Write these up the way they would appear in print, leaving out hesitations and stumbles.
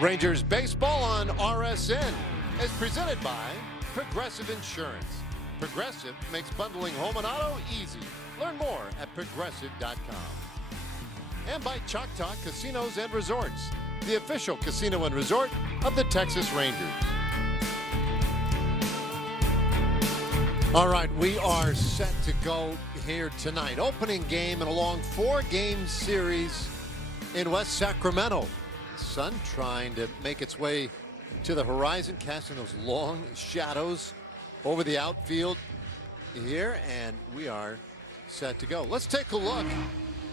Rangers baseball on RSN is presented by Progressive Insurance. Progressive makes bundling home and auto easy. Learn more at progressive.com. And by Choctaw Casinos and Resorts, the official casino and resort of the Texas Rangers. All right, we are set to go here tonight. Opening game in a long 4-game series in West Sacramento. The sun trying to make its way to the horizon, casting those long shadows over the outfield here, and we are set to go. Let's take a look.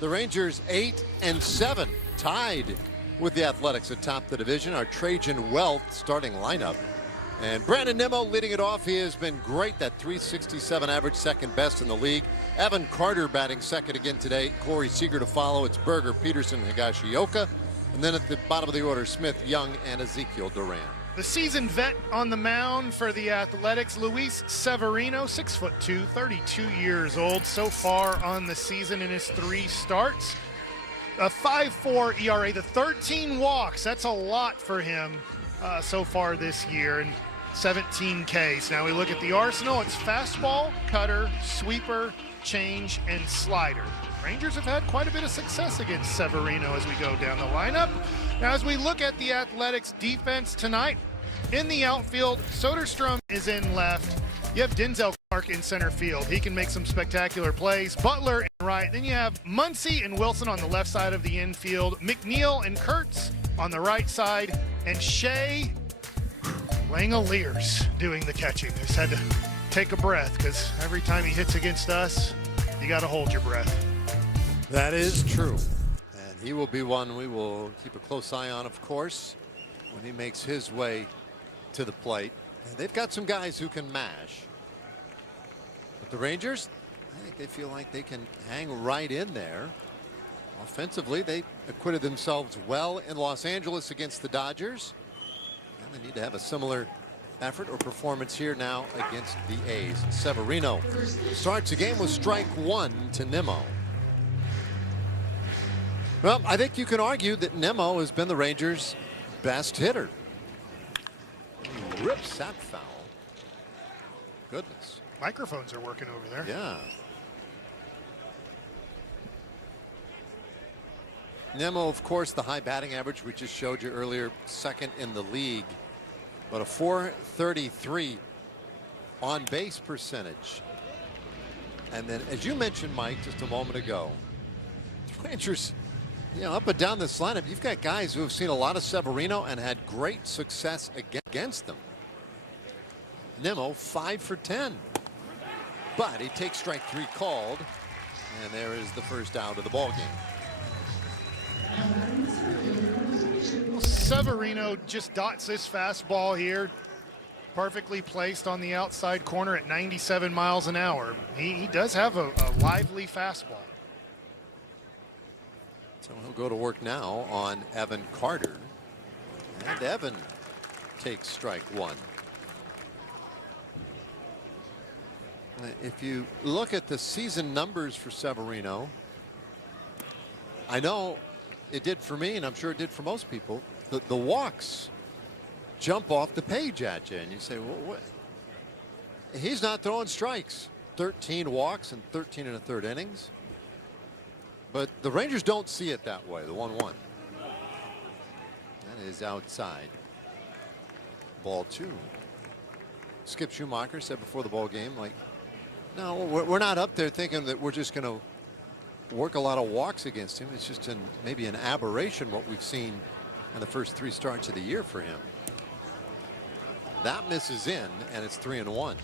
The Rangers 8-7, tied with the Athletics atop the division. Our Trajan Wealth starting lineup. And Brandon Nimmo leading it off. He has been great. That .367 average, second best in the league. Evan Carter batting second again today. Corey Seager to follow. It's Berger, Peterson, Higashioka. And then at the bottom of the order, Smith, Young, and Ezekiel Duran. The seasoned vet on the mound for the Athletics, Luis Severino, 6'2", 32 years old so far on the season in his 3 starts. A 5.4 ERA, the 13 walks. That's a lot for him so far this year, and 17 Ks. Now we look at the arsenal. It's fastball, cutter, sweeper, change, and slider. Rangers have had quite a bit of success against Severino as we go down the lineup. Now as we look at the Athletics defense tonight, in the outfield, Soderstrom is in left. You have Denzel Clark in center field. He can make some spectacular plays. Butler in right. Then you have Muncy and Wilson on the left side of the infield. McNeil and Kurtz on the right side. And Shea Langoliers doing the catching. Just had to take a breath because every time he hits against us, you got to hold your breath. That is true. And he will be one we will keep a close eye on, of course, when he makes his way to the plate. And they've got some guys who can mash. But the Rangers, I think they feel like they can hang right in there. Offensively, they acquitted themselves well in Los Angeles against the Dodgers. And they need to have a similar effort or performance here now against the A's. Severino starts the game with strike 1 to Nimmo. Well, I think you can argue that Nimmo has been the Rangers' best hitter. He rips that foul. Goodness. Microphones are working over there. Yeah. Nimmo, of course, the high batting average we just showed you earlier, second in the league, but a .433 on base percentage. And then, as you mentioned, Mike, just a moment ago, the Rangers, you know, up and down this lineup, you've got guys who have seen a lot of Severino and had great success against them. Nimmo 5 for 10, but he takes strike 3 called, and there is the first out of the ball game. Severino just dots this fastball here, perfectly placed on the outside corner at 97 miles an hour. He does have a lively fastball. So he'll go to work now on Evan Carter, and Evan takes strike 1. If you look at the season numbers for Severino, I know it did for me, and I'm sure it did for most people. The walks jump off the page at you, and you say, well, what? He's not throwing strikes. 13 walks in 13 1/3 innings. But the Rangers don't see it that way, the 1-1. That is outside. Ball 2. Skip Schumacher said before the ball game, like, no, we're not up there thinking that we're just going to work a lot of walks against him. It's just maybe an aberration what we've seen in the first 3 starts of the year for him. That misses in, and it's 3-1.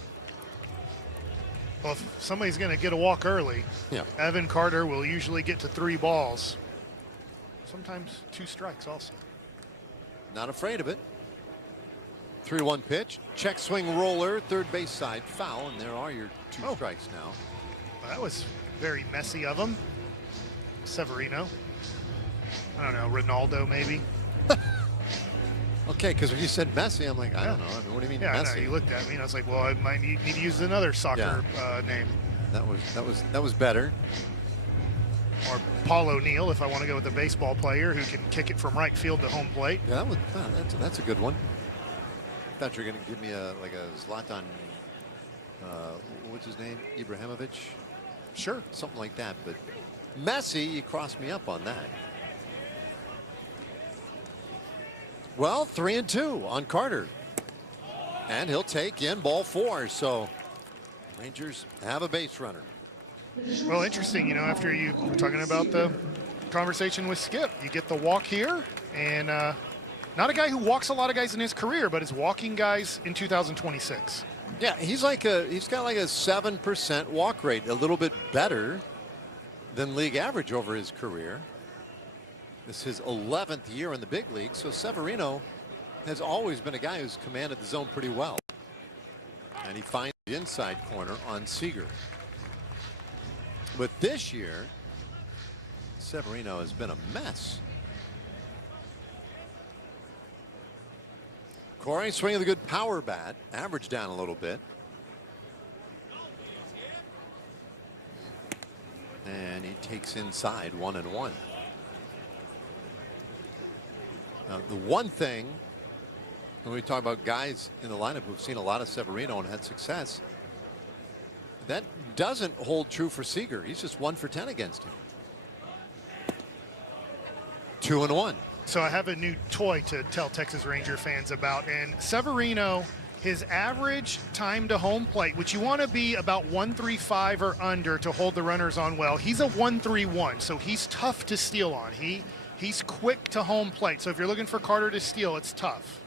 Well, if somebody's going to get a walk early, yeah, Evan Carter will usually get to 3 balls. Sometimes 2 strikes also. Not afraid of it. 3-1 pitch. Check swing roller, third base side foul, and there are your 2 strikes now. Well, that was very messy of him. Severino. I don't know, Ronaldo maybe. Okay, because when you said messy, I'm like, I don't know. I mean, what do you mean messy? Yeah, no, you looked at me and I was like, well, I might need to use another soccer name. That was better. or Paul O'Neill, if I want to go with a baseball player who can kick it from right field to home plate. Yeah, that's a good one. I thought you were going to give me like a Zlatan, what's his name, Ibrahimovic? Sure. Something like that, but Messi, you crossed me up on that. Well, 3-2 on Carter. And he'll take in ball 4. So Rangers have a base runner. Well, interesting, you know, after you were talking about the conversation with Skip, you get the walk here, and not a guy who walks a lot of guys in his career, but is walking guys in 2026. Yeah, he's got like a 7% walk rate, a little bit better than league average over his career. This is his 11th year in the big league, so Severino has always been a guy who's commanded the zone pretty well. And he finds the inside corner on Seager. But this year, Severino has been a mess. Corey swinging the good power bat, average down a little bit. And he takes inside 1-1. Now, the one thing when we talk about guys in the lineup who've seen a lot of Severino and had success, that doesn't hold true for Seager. He's just 1 for 10 against him. 2-1. So I have a new toy to tell Texas Ranger fans about, and Severino, his average time to home plate, which you want to be about 135 or under to hold the runners on well, he's a 131, so he's tough to steal on. He's quick to home plate, so if you're looking for Carter to steal, it's tough.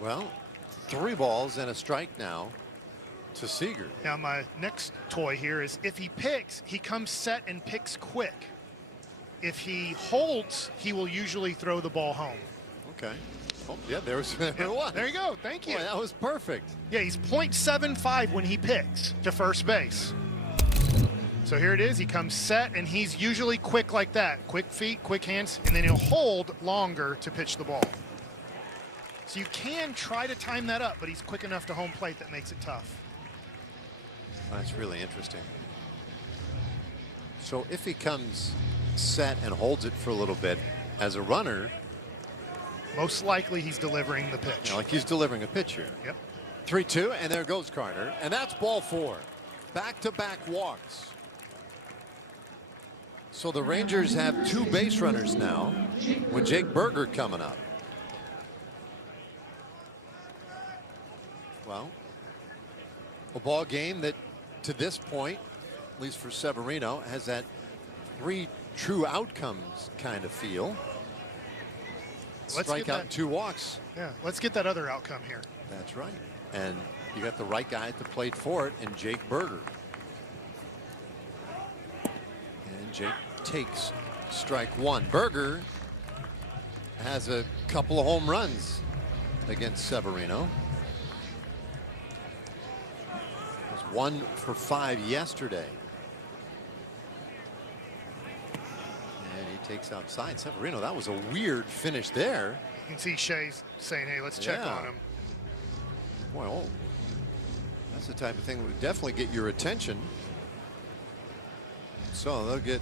Well, 3 balls and a strike now to Seager. Now my next toy here is if he picks, he comes set and picks quick. If he holds, he will usually throw the ball home. Okay. Oh, yeah, there was one. There you go. Thank you. Boy, that was perfect. Yeah, he's .75 when he picks to first base. So here it is. He comes set, and he's usually quick like that. Quick feet, quick hands, and then he'll hold longer to pitch the ball. So you can try to time that up, but he's quick enough to home plate that makes it tough. That's really interesting. So if he comes set and holds it for a little bit as a runner, most likely he's delivering the pitch. You know, like he's delivering a pitch here. Yep. 3-2, and there goes Carter, and that's ball 4. Back-to-back walks. So the Rangers have 2 base runners now with Jake Berger coming up. Well, a ball game that to this point, at least for Severino, has that 3 true outcomes kind of feel. Strikeout and 2 walks. Yeah, let's get that other outcome here. That's right. And you got the right guy at the plate for it, and Jake Berger. And Jake takes strike 1. Berger has a couple of home runs against Severino. Was 1 for 5 yesterday. And he takes outside. Severino, that was a weird finish there. You can see Shea saying, hey, let's check on him. Well, that's the type of thing that would definitely get your attention. So they'll get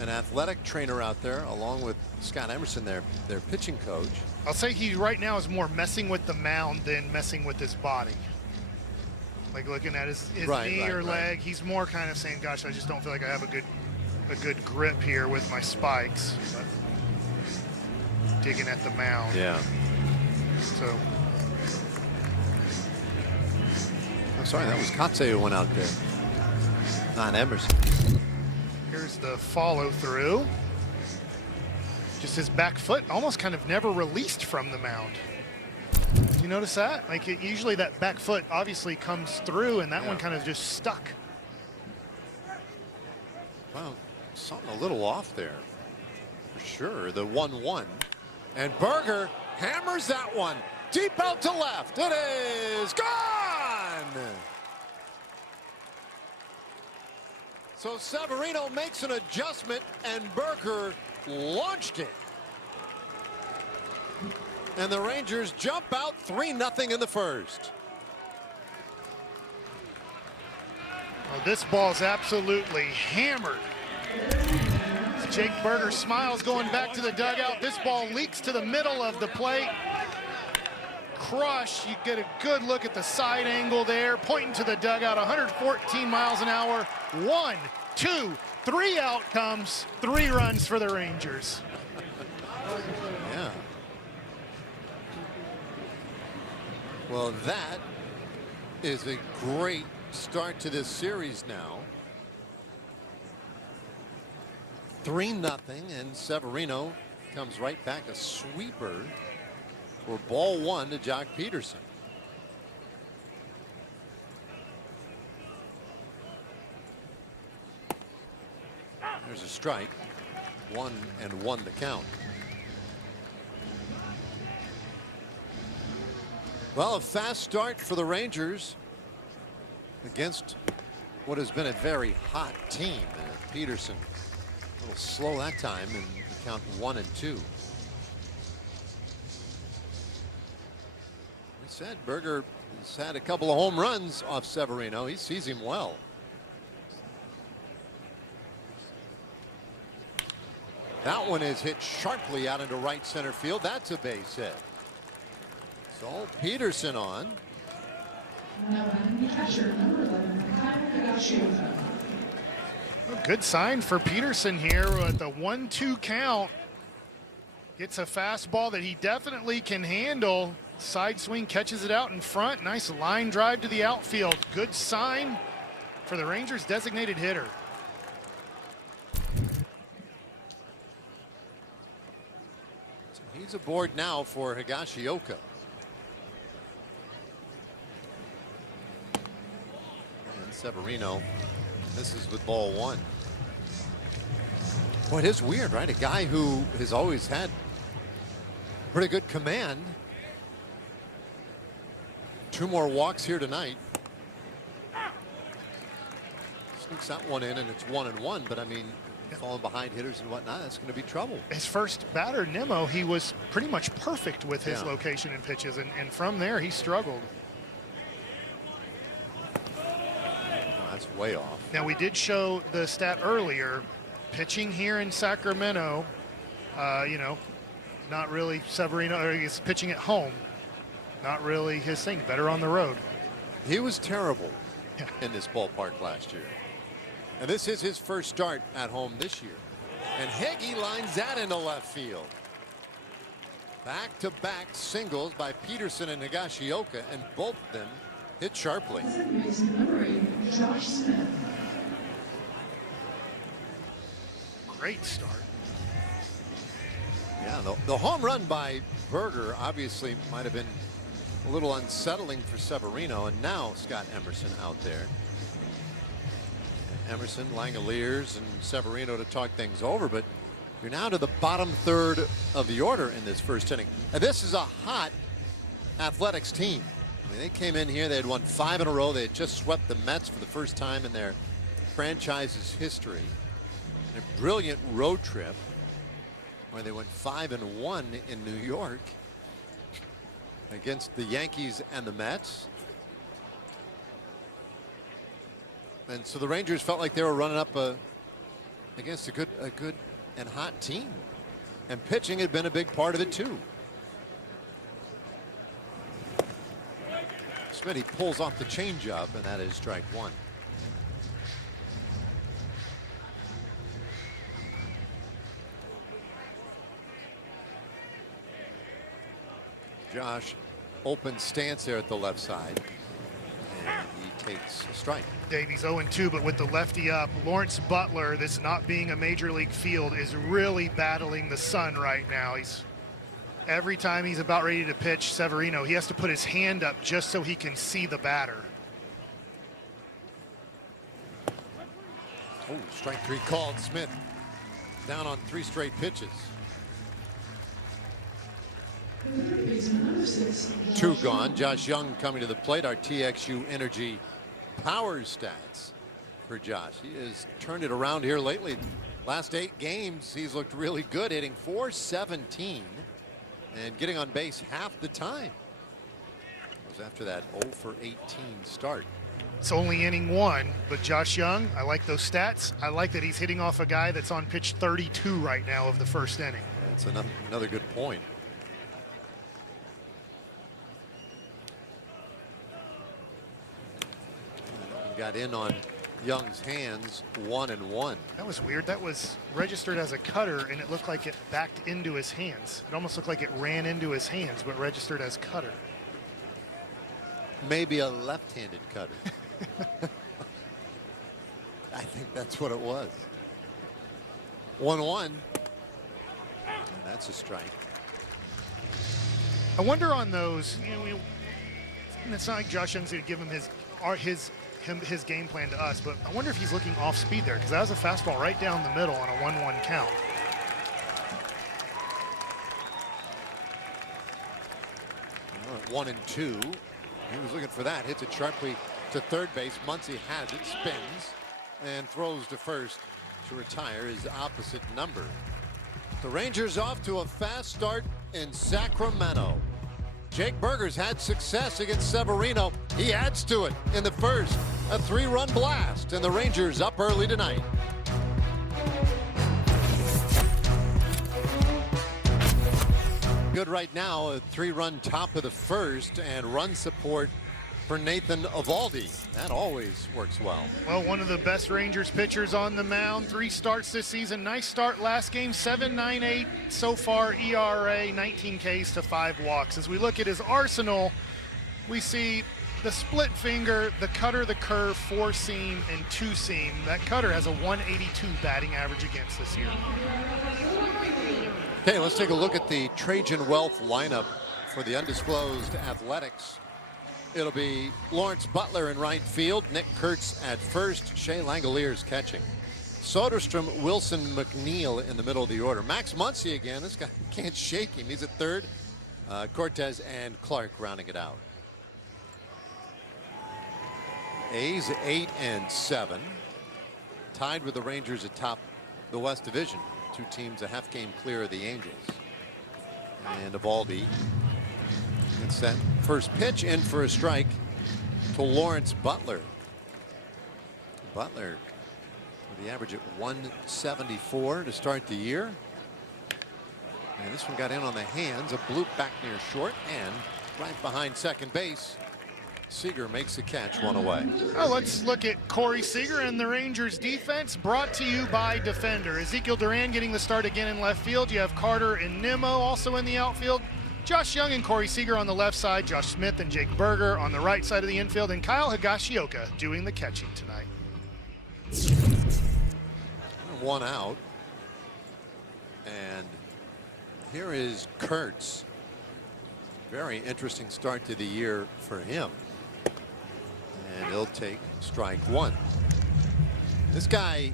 an athletic trainer out there along with Scott Emerson, their pitching coach. I'll say he right now is more messing with the mound than messing with his body. Like looking at his knee or leg, he's more kind of saying, gosh, I just don't feel like I have a good grip here with my spikes. But digging at the mound. Yeah. So. I'm sorry, that was Katse who went out there, not Emerson. Here's the follow through. Just his back foot almost kind of never released from the mound. Do you notice that? Like usually that back foot obviously comes through, and that one kind of just stuck. Well, something a little off there for sure. The 1-1, and Berger hammers that one deep out to left. It is gone. So Severino makes an adjustment, and Berger launched it. And the Rangers jump out 3-0 in the first. Well, this ball's absolutely hammered. Jake Berger smiles going back to the dugout. This ball leaks to the middle of the plate. Crush, you get a good look at the side angle there, pointing to the dugout, 114 miles an hour. 1, 2, 3 out comes, 3 runs for the Rangers. Yeah. Well, that is a great start to this series now. 3-0, and Severino comes right back, a sweeper for ball 1 to Jock Peterson. There's a strike. 1-1 the count. Well, a fast start for the Rangers against what has been a very hot team. Peterson a little slow that time, and the count 1-2. We said Berger has had a couple of home runs off Severino. He sees him well. That one is hit sharply out into right center field. That's a base hit. So Peterson on. A good sign for Peterson here with the 1-2 count. Gets a fastball that he definitely can handle. Side swing, catches it out in front. Nice line drive to the outfield. Good sign for the Rangers' designated hitter. So he's aboard now for Higashioka. And Severino misses with ball 1. Boy, it is weird, right? A guy who has always had pretty good command. 2 more walks here tonight. Sneaks that one in, and it's 1-1. But I mean, falling behind hitters and whatnot, that's going to be trouble. His first batter, Nimmo, he was pretty much perfect with his location and pitches, and from there he struggled. That's way off. Now, we did show the stat earlier. Pitching here in Sacramento, you know, not really Severino, or he's pitching at home. Not really his thing. Better on the road. He was terrible in this ballpark last year. And this is his first start at home this year. And Heggie lines that into left field. Back-to-back singles by Peterson and Higashioka, and both of them hit sharply. Great start. Yeah, the home run by Berger obviously might have been a little unsettling for Severino, and now Scott Emerson out there. Emerson, Langoliers, and Severino to talk things over, but you're now to the bottom third of the order in this first inning. And this is a hot Athletics team. I mean, they came in here, they had won 5 in a row. They had just swept the Mets for the first time in their franchise's history. A brilliant road trip where they went 5-1 in New York against the Yankees and the Mets. And so the Rangers felt like they were running up against a good and hot team. And pitching had been a big part of it too. Smitty pulls off the changeup, and that is strike 1. Josh, open stance there at the left side, and he takes a strike. Davies 0-2, but with the lefty up. Lawrence Butler, this not being a major league field, is really battling the sun right now. Every time he's about ready to pitch Severino, he has to put his hand up just so he can see the batter. Oh, strike 3 called. Smith down on 3 straight pitches. 2 gone. Josh Young coming to the plate. Our TXU Energy power stats for Josh. He has turned it around here lately. Last 8 games, he's looked really good, hitting .417 and getting on base half the time. It was after that 0 for 18 start. It's only inning 1, but Josh Young, I like those stats. I like that he's hitting off a guy that's on pitch 32 right now of the first inning. That's another good point. He got in on Young's hands, 1-1. That was weird. That was registered as a cutter, and it looked like it backed into his hands. It almost looked like it ran into his hands, but registered as cutter. Maybe a left-handed cutter. I think that's what it was. 1-1. That's a strike. I wonder on those, it's not like Josh Young's going to give him his game plan to us, but I wonder if he's looking off speed there, because that was a fastball right down the middle on a 1-1 count. Well, 1-2. He was looking for that. Hits it sharply to third base. Muncy has it, spins, and throws to first to retire his opposite number. The Rangers off to a fast start in Sacramento. Jake Burger's had success against Severino. He adds to it in the first. A 3-run blast, and the Rangers up early tonight. Good right now, a 3-run top of the first, and run support for Nathan Eovaldi. That always works well. Well, one of the best Rangers pitchers on the mound. 3 starts this season. Nice start last game. 7.98 so far ERA, 19 Ks to 5 walks. As we look at his arsenal, we see the split finger, the cutter, the curve, 4-seam, and 2-seam. That cutter has a 182 batting average against this year. Okay, let's take a look at the Trajan Wealth lineup for the undisclosed Athletics. It'll be Lawrence Butler in right field, Nick Kurtz at first, Shea Langoliers catching. Soderstrom, Wilson, McNeil in the middle of the order. Max Muncy again. This guy can't shake him. He's at third. Cortez and Clark rounding it out. A's 8-7, tied with the Rangers atop the West Division. 2 teams a half game clear of the Angels. And Eovaldi gets that first pitch in for a strike to Lawrence Butler. Butler with the average at 174 to start the year. And this one got in on the hands, a bloop back near short, and right behind second base. Seager makes the catch, 1 away. Well, let's look at Corey Seager and the Rangers defense, brought to you by Defender. Ezekiel Duran getting the start again in left field. You have Carter and Nimmo also in the outfield. Josh Young and Corey Seager on the left side. Josh Smith and Jake Burger on the right side of the infield. And Kyle Higashioka doing the catching tonight. 1 out. And here is Kurtz. Very interesting start to the year for him. And he'll take strike 1. This guy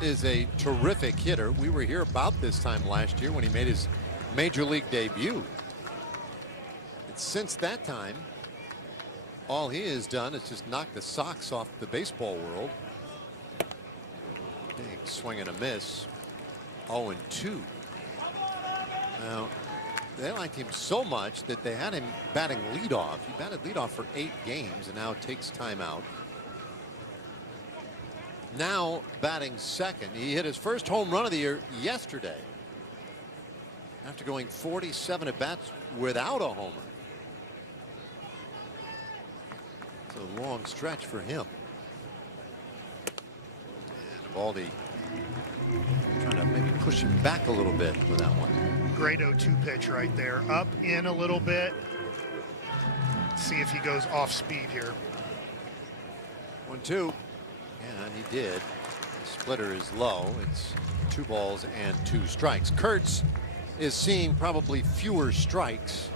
is a terrific hitter. We were here about this time last year when he made his major league debut. And since that time, all he has done is just knock the socks off the baseball world. Big swing and a miss. 0-2. Now, they liked him so much that they had him batting leadoff. He batted leadoff for 8 games and now takes time out. Now batting second. He hit his first home run of the year yesterday after going 47 at bats without a homer. It's a long stretch for him. And Eovaldi trying to maybe push him back a little bit with that one. Great 0-2 pitch right there. Up, in a little bit. See if he goes off speed here. 1-2. And he did. The splitter is low. It's 2 balls and 2 strikes. Kurtz is seeing probably fewer strikes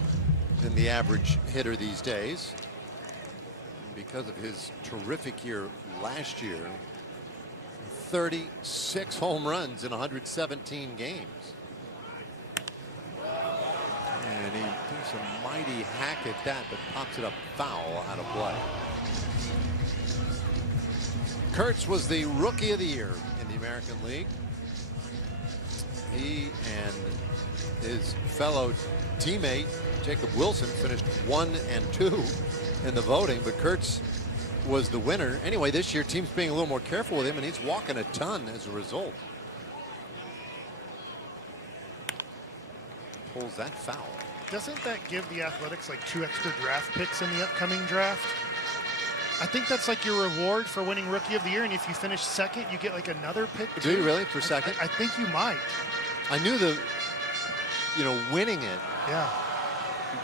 than the average hitter these days because of his terrific year last year. 36 home runs in 117 games. And he takes a mighty hack at that, but pops it up foul out of play. Kurtz was the rookie of the year in the American League. He and his fellow teammate Jacob Wilson finished 1 and 2 in the voting, but Kurtz was the winner. Anyway, this year teams being a little more careful with him, and he's walking a ton as a result. Pulls that foul. Doesn't that give the Athletics like 2 extra draft picks in the upcoming draft? I think that's like your reward for winning Rookie of the Year, and if you finish second, you get like another pick. Do you really for second? I think you might. I knew winning it. Yeah.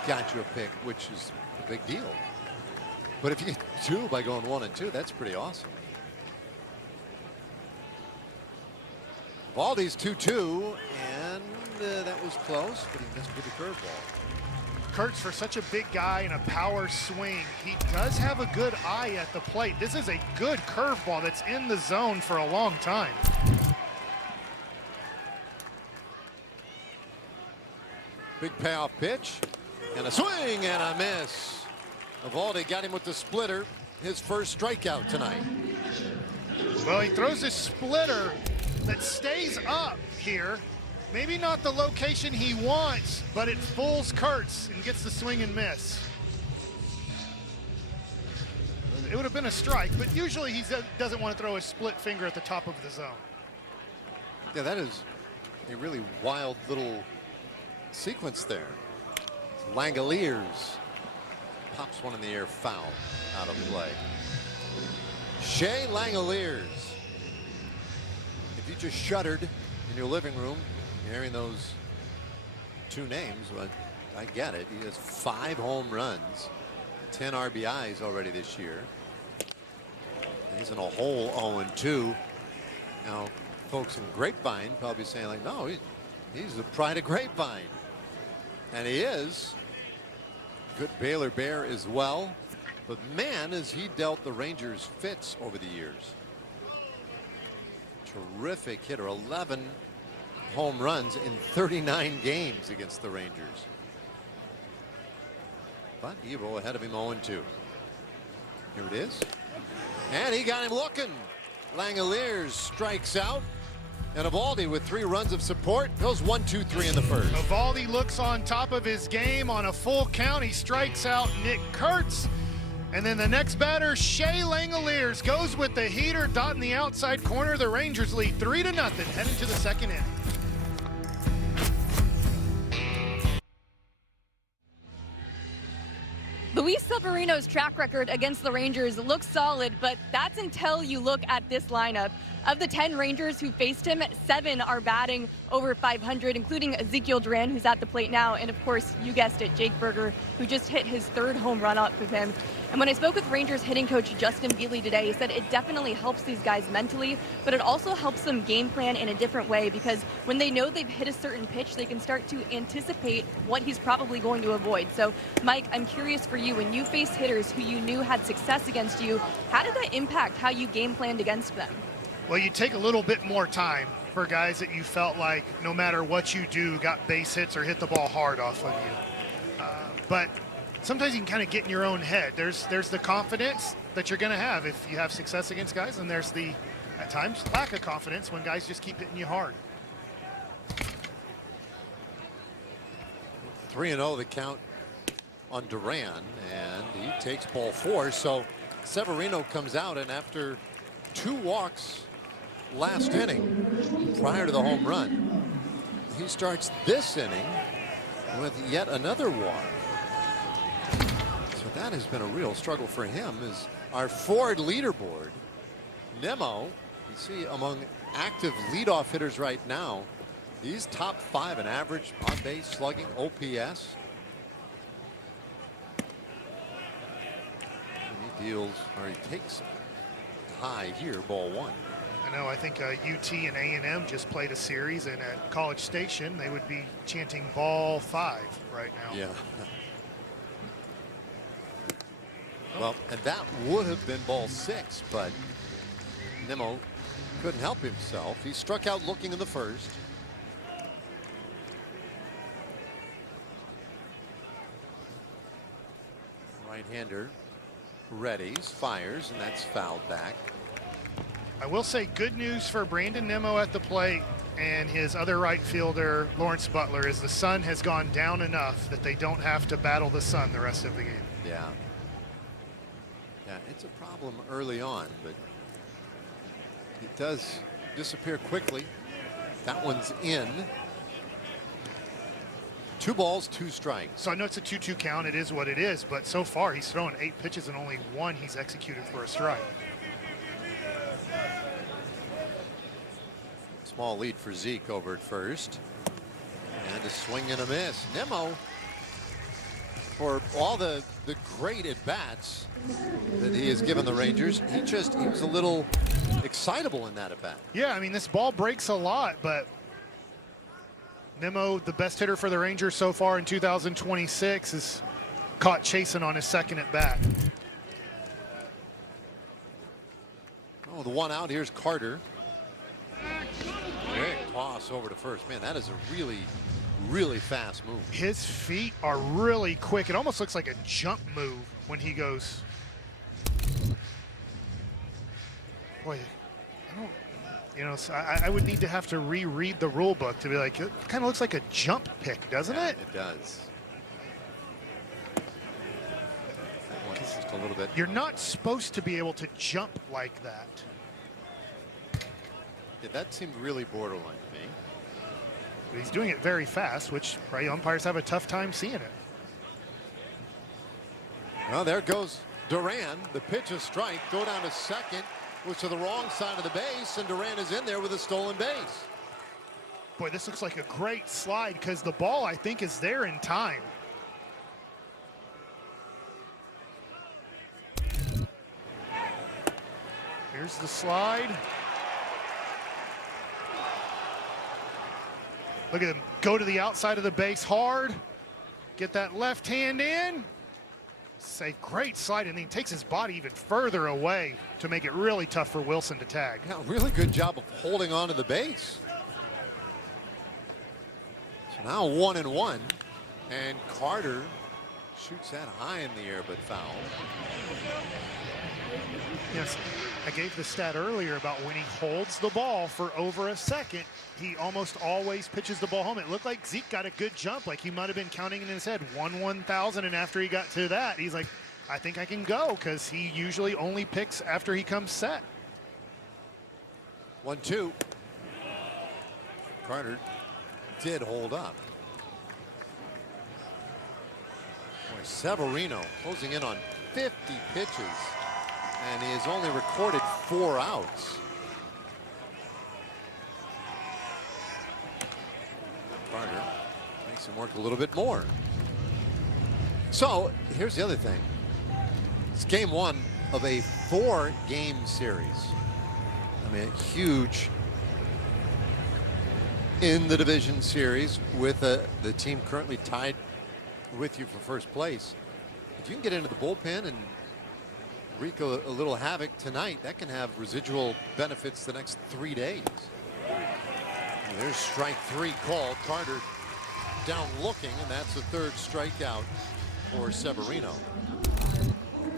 Got you a pick, which is a big deal. But if you get 2 by going 1 and 2, that's pretty awesome. Valdi's 2-2, and that was close, but he missed with the curveball. Kurtz, for such a big guy and a power swing, he does have a good eye at the plate. This is a good curveball that's in the zone for a long time. Big payoff pitch, and a swing and a miss. Eovaldi got him with the splitter, his first strikeout tonight. Well, he throws a splitter that stays up here. Maybe not the location he wants, but it fools Kurtz and gets the swing and miss. It would have been a strike, but usually he doesn't want to throw a split finger at the top of the zone. Yeah, that is a really wild little sequence there. Langoliers pops one in the air, foul, out of play. Shea Langoliers. If you just shuddered in your living room hearing those 2 names, well, I get it. He has 5 home runs, 10 RBIs already this year. He's in a whole 0-2. Now, folks in Grapevine probably saying like, no, he's the pride of Grapevine. And he is. Good Baylor Bear as well. But man, has he dealt the Rangers fits over the years. Terrific hitter. 11 home runs in 39 games against the Rangers. But Evo ahead of him 0-2. Here it is. And he got him looking. Langoliers strikes out. And Eovaldi with 3 runs of support goes 1-2-3 in the first. Eovaldi looks on top of his game on a full count. He strikes out Nick Kurtz. And then the next batter, Shea Langoliers, goes with the heater, dot in the outside corner. The Rangers lead 3-0, heading to the second inning. Luis Severino's track record against the Rangers looks solid, but that's until you look at this lineup. Of the 10 Rangers who faced him, 7 are batting over 500, including Ezekiel Duran, who's at the plate now, and of course, you guessed it, Jake Berger, who just hit his 3rd home run up with him. And when I spoke with Rangers hitting coach Justin Bealey today, he said it definitely helps these guys mentally, but it also helps them game plan in a different way, because when they know they've hit a certain pitch, they can start to anticipate what he's probably going to avoid. So, Mike, I'm curious for you, when you faced hitters who you knew had success against you, how did that impact how you game planned against them? Well, you take a little bit more time for guys that you felt like no matter what you do, got base hits or hit the ball hard off of you. But sometimes you can kind of get in your own head. There's the confidence that you're going to have if you have success against guys, and there's the, at times, lack of confidence when guys just keep hitting you hard. 3-0 the count on Duran, and he takes ball 4. So Severino comes out, and after 2 walks last inning prior to the home run, he starts this inning with yet another walk. So that has been a real struggle for him. Is our Ford leaderboard. Nemo, you see among active leadoff hitters right now, he's top 5 in average on base slugging, OPS. And he deals, or he takes high here, ball 1. I know, I think UT and A&M just played a series, and at College Station, they would be chanting ball 5 right now. Yeah. Well, and that would have been ball 6, but Nemo couldn't help himself. He struck out looking in the first. Right-hander readies, fires, and that's fouled back. I will say good news for Brandon Nemo at the plate and his other right fielder, Lawrence Butler, is the sun has gone down enough that they don't have to battle the sun the rest of the game. Yeah. Yeah, it's a problem early on, but it does disappear quickly. That one's in. 2 balls, 2 strikes. So I know it's a 2-2 count. It is what it is. But so far, he's thrown 8 pitches and only 1 he's executed for a strike. Small lead for Zeke over at first. And a swing and a miss. Nimmo, for all the great at-bats that he has given the Rangers, he was a little excitable in that at-bat. Yeah, I mean, this ball breaks a lot, but Nimmo, the best hitter for the Rangers so far in 2026, is caught chasing on his second at-bat. Oh, the one out. Here's Carter. Big toss over to first. Man, that is a really fast move. His feet are really quick. It almost looks like a jump move when he goes. Boy, I don't, you know, so I would need to have to reread the rule book to be like, it kind of looks like a jump pick, doesn't it? It does. Just a little bit. You're not supposed to be able to jump like that. Yeah, that seemed really borderline to me. But he's doing it very fast, which probably umpires have a tough time seeing it. Well, there goes Duran. The pitch is strike. Throw down to second. Was to the wrong side of the base, and Duran is in there with a stolen base. Boy, this looks like a great slide because the ball, I think, is there in time. Here's the slide. Look at him go to the outside of the base hard. Get that left hand in. Say great slide, and then he takes his body even further away to make it really tough for Wilson to tag. Yeah, really good job of holding on to the base. So now 1-1, and Carter shoots that high in the air but foul. Yes, I gave the stat earlier about when he holds the ball for over a second, he almost always pitches the ball home. It looked like Zeke got a good jump, like he might have been counting in his head 1/1000, and after he got to that, he's like, I think I can go, because he usually only picks after he comes set. 1-2. Carter did hold up. Boy, Severino closing in on 50 pitches, and he has only recorded 4 outs. Carter makes him work a little bit more. So here's the other thing. It's game 1 of a 4-game series. I mean, huge in the division series with the team currently tied with you for first place. If you can get into the bullpen and wreak a little havoc tonight, that can have residual benefits the next 3 days. And there's strike 3 called. Carter down looking, and that's the 3rd strikeout for Severino.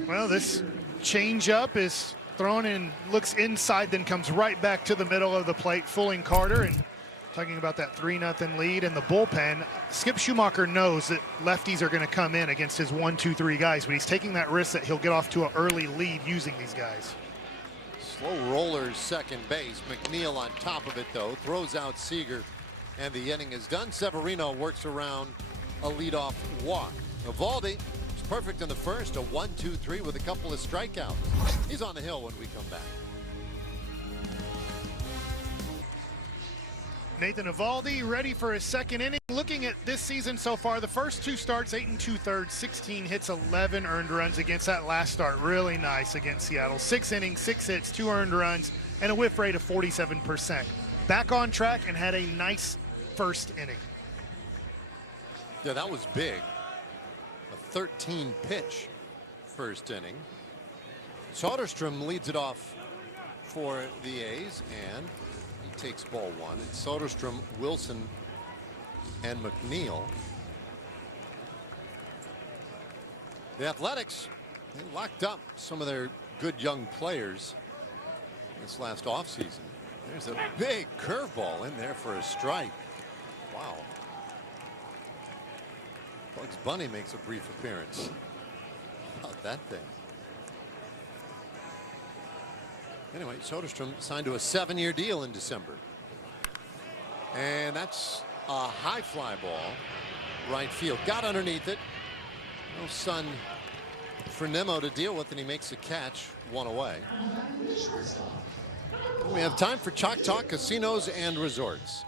Well, this changeup is thrown in, looks inside, then comes right back to the middle of the plate, fooling Carter. And talking about that 3-0 lead in the bullpen, Skip Schumacher knows that lefties are going to come in against his 1-2-3 guys, but he's taking that risk that he'll get off to an early lead using these guys. Slow rollers second base. McNeil on top of it, though, throws out Seager, and the inning is done. Severino works around a leadoff walk. Evaldi is perfect in the first, a 1-2-3 with a couple of strikeouts. He's on the hill when we come back. Nathan Evaldi ready for his second inning. Looking at this season so far, the first 2 starts, 8 2/3, 16 hits, 11 earned runs against that last start. Really nice against Seattle. 6 innings, 6 hits, 2 earned runs, and a whiff rate of 47%. Back on track and had a nice first inning. Yeah, that was big. A 13 pitch first inning. Soderstrom leads it off for the A's, and he takes ball 1. It's Soderstrom, Wilson, and McNeil. The Athletics, they locked up some of their good young players this last offseason. There's a big curveball in there for a strike. Wow. Bugs Bunny makes a brief appearance. How about that thing? Anyway, Soderstrom signed to a 7-year deal in December. And that's a high fly ball. Right field. Got underneath it. No sun for Nimmo to deal with, and he makes a catch. One away. We have time for Chalk Talk Casinos and Resorts.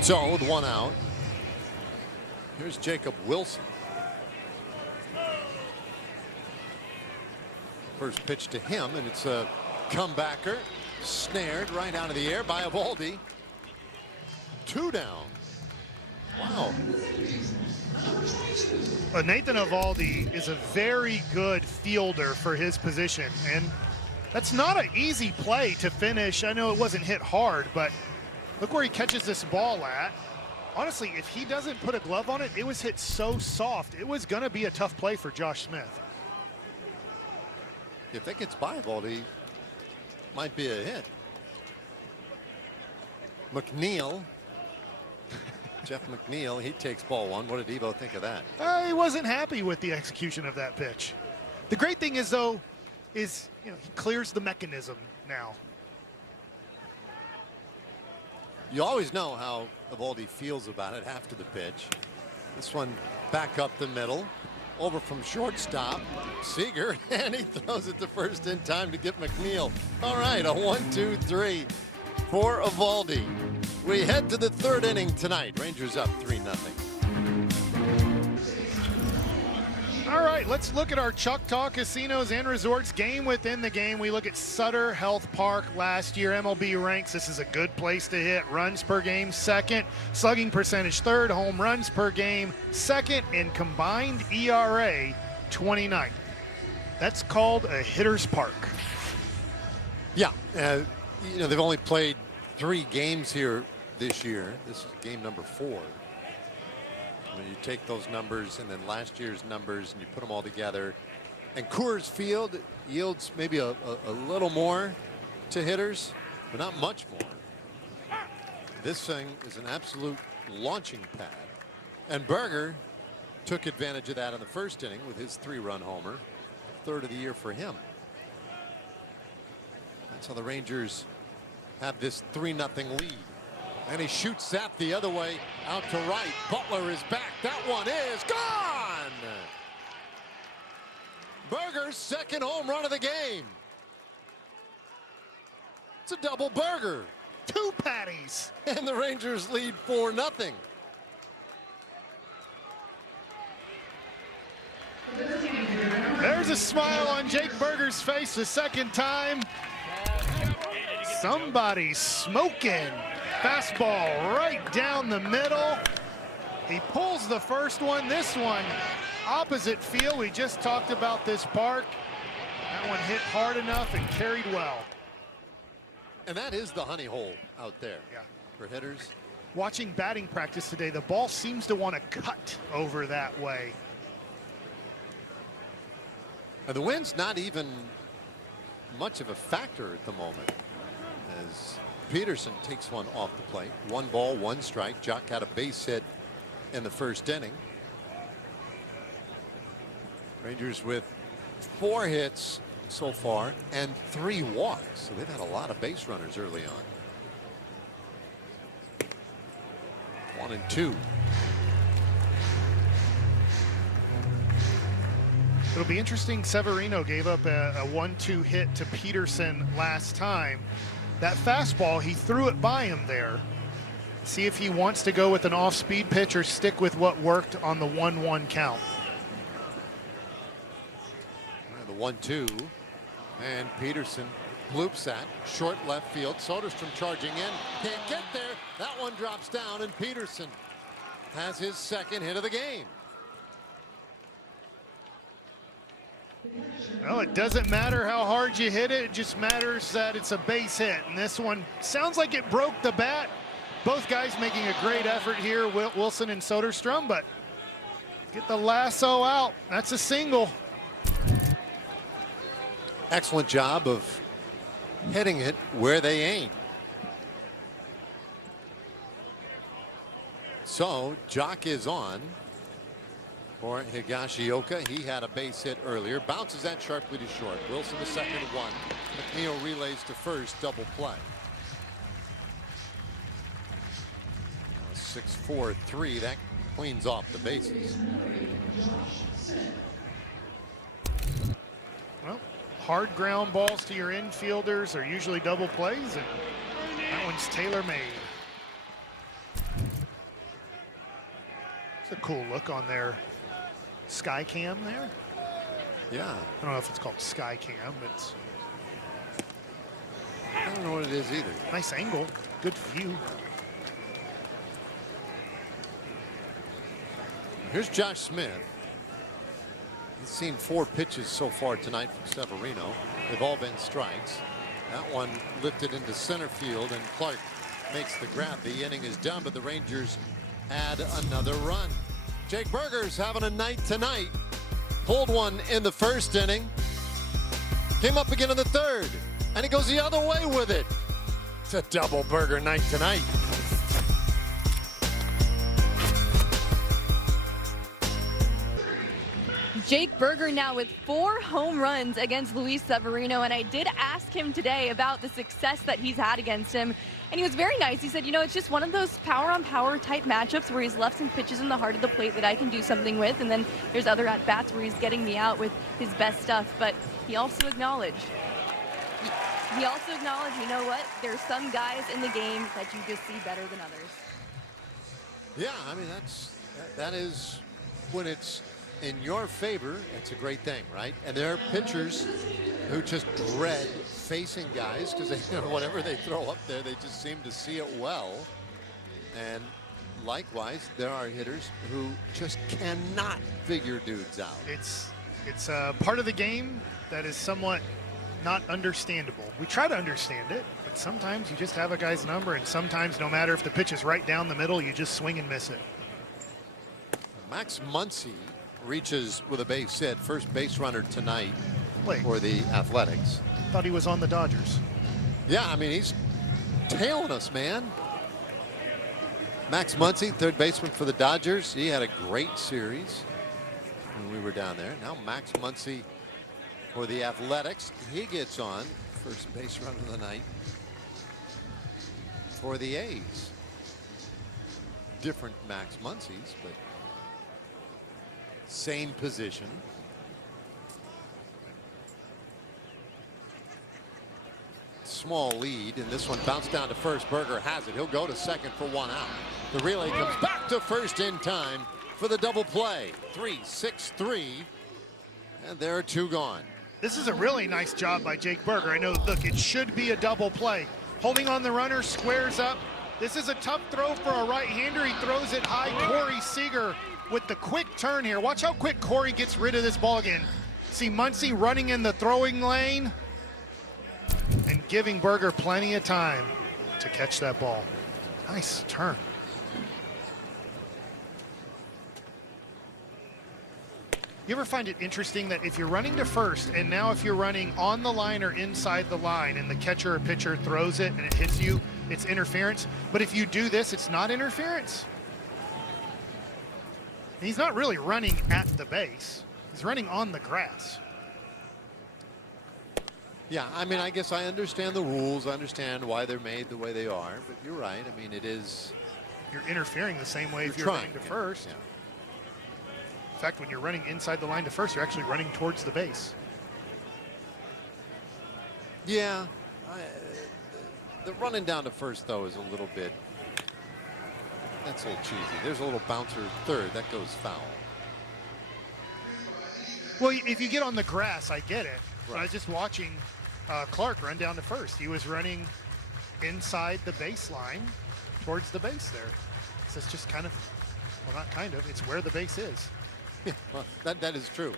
So with one out, here's Jacob Wilson. First pitch to him, and it's a comebacker. Snared right out of the air by Eovaldi. 2 down. Wow. Nathan Eovaldi is a very good fielder for his position, and that's not an easy play to finish. I know it wasn't hit hard, but look where he catches this ball at. Honestly, if he doesn't put a glove on it, it was hit so soft. It was going to be a tough play for Josh Smith. If that gets by Eovaldi, might be a hit. McNeil. Jeff McNeil, he takes ball 1. What did Evo think of that? He wasn't happy with the execution of that pitch. The great thing is, though, he clears the mechanism now. You always know how Eovaldi feels about it after the pitch. This one back up the middle. Over from shortstop, Seager, and he throws it to first in time to get McNeil. All right, a 1-2-3 for Eovaldi. We head to the 3rd inning tonight. Rangers up 3-0. All right, let's look at our Choctaw Casinos and Resorts game within the game. We look at Sutter Health Park last year. MLB ranks this is a good place to hit. Runs per game 2nd, slugging percentage 3rd, home runs per game 2nd, and combined ERA 29th. That's called a hitter's park. Yeah, they've only played 3 games here this year. This is game number 4. When you take those numbers and then last year's numbers and you put them all together, and Coors Field yields maybe a little more to hitters, but not much more. This thing is an absolute launching pad, and Berger took advantage of that in the 1st inning with his 3-run homer. 3rd of the year for him. That's how the Rangers have this 3-0 lead. And he shoots that the other way out to right. Butler is back. That one is gone. Berger's 2nd home run of the game. It's a double Berger. 2 patties. And the Rangers lead 4-0. There's a smile on Jake Berger's face the 2nd time. Somebody's smoking. Fastball right down the middle. He pulls the first one. This one opposite field. We just talked about this park. That one hit hard enough and carried well. And that is the honey hole out there. Yeah. For hitters. Watching batting practice today, the ball seems to want to cut over that way. And the wind's not even much of a factor at the moment, as Peterson takes one off the plate. 1 ball, 1 strike. Jock had a base hit in the 1st inning. Rangers with 4 hits so far and 3 walks. So they've had a lot of base runners early on. 1-2. It'll be interesting. Severino gave up a 1-2 hit to Peterson last time. That fastball, he threw it by him there. See if he wants to go with an off-speed pitch or stick with what worked on the 1-1 count. The 1-2, and Peterson bloops that short left field. Soderstrom charging in, can't get there. That one drops down, and Peterson has his 2nd hit of the game. Well, it doesn't matter how hard you hit it. It just matters that it's a base hit. And this one sounds like it broke the bat. Both guys making a great effort here, Wilson and Soderstrom, but get the lasso out. That's a single. Excellent job of hitting it where they aim. So Jock is on for Higashioka. He had a base hit earlier. Bounces that sharply to short. Wilson the second one. McNeil relays to first. Double play. 6-4-3. That cleans off the bases. Well, hard ground balls to your infielders are usually double plays, and that one's tailor-made. It's a cool look on their sky cam there. Yeah. I don't know if it's called sky cam. It's I don't know what it is either. nice angle, good view. Here's Josh Smith. He's seen 4 pitches so far tonight from Severino. They've all been strikes. That one lifted into center field, and Clark makes the grab. The inning is done, but the Rangers add another run. Jake Berger's having a night tonight. Pulled one in the first inning. Came up again in the third, and he goes the other way with it. It's a double Berger night tonight. Jake Berger now with 4 home runs against Luis Severino, and I did ask him today about the success that he's had against him, and he was very nice. He said, you know, it's just one of those power-on-power type matchups where he's left some pitches in the heart of the plate that I can do something with, and then there's other at-bats where he's getting me out with his best stuff. But he also acknowledged, you know what, there's some guys in the game that you just see better than others. Yeah, I mean, that is when it's in your favor, it's a great thing, right? And there are pitchers who just dread facing guys because whatever they throw up there, they just seem to see it well. And likewise, there are hitters who just cannot figure dudes out. It's a part of the game that is somewhat not understandable. We try to understand it, but sometimes you just have a guy's number, and sometimes no matter if the pitch is right down the middle, you just swing and miss it. Max Muncy reaches with a base hit, first base runner tonight for the Athletics. Thought he was on the Dodgers. Yeah, I mean, he's tailing us, man. Max Muncy, third baseman for the Dodgers. He had a great series when we were down there. Now Max Muncy for the Athletics. He gets on, first base runner of the night for the A's. Different Max Muncy's, but same position. Small lead, and this one bounced down to first. Berger has it. He'll go to second for 1 out. The relay comes back to first in time for the double play. 3-6-3, and there are 2 gone. This is a really nice job by Jake Berger. I know, look, it should be a double play. Holding on the runner, squares up. This is a tough throw for a right-hander. He throws it high. Corey Seager with the quick turn here. Watch how quick Corey gets rid of this ball again. See Muncy running in the throwing lane and giving Berger plenty of time to catch that ball. Nice turn. You ever find it interesting that if you're running to first, and now if you're running on the line or inside the line and the catcher or pitcher throws it and it hits you, it's interference. But if you do this, it's not interference. He's not really running at the base. He's running on the grass. Yeah, I mean, I guess I understand the rules. I understand why they're made the way they are. But you're right. I mean, it is. You're interfering the same way if you're running to first. Yeah. In fact, when you're running inside the line to first, you're actually running towards the base. Yeah. The running down to first, though, is a little bit. That's a little cheesy. There's a little bouncer third. That goes foul. Well, if you get on the grass, I get it. Right. But I was just watching Clark run down to first. He was running inside the baseline towards the base there. So it's just kind of, well, not kind of, it's where the base is. Yeah, well, that is true.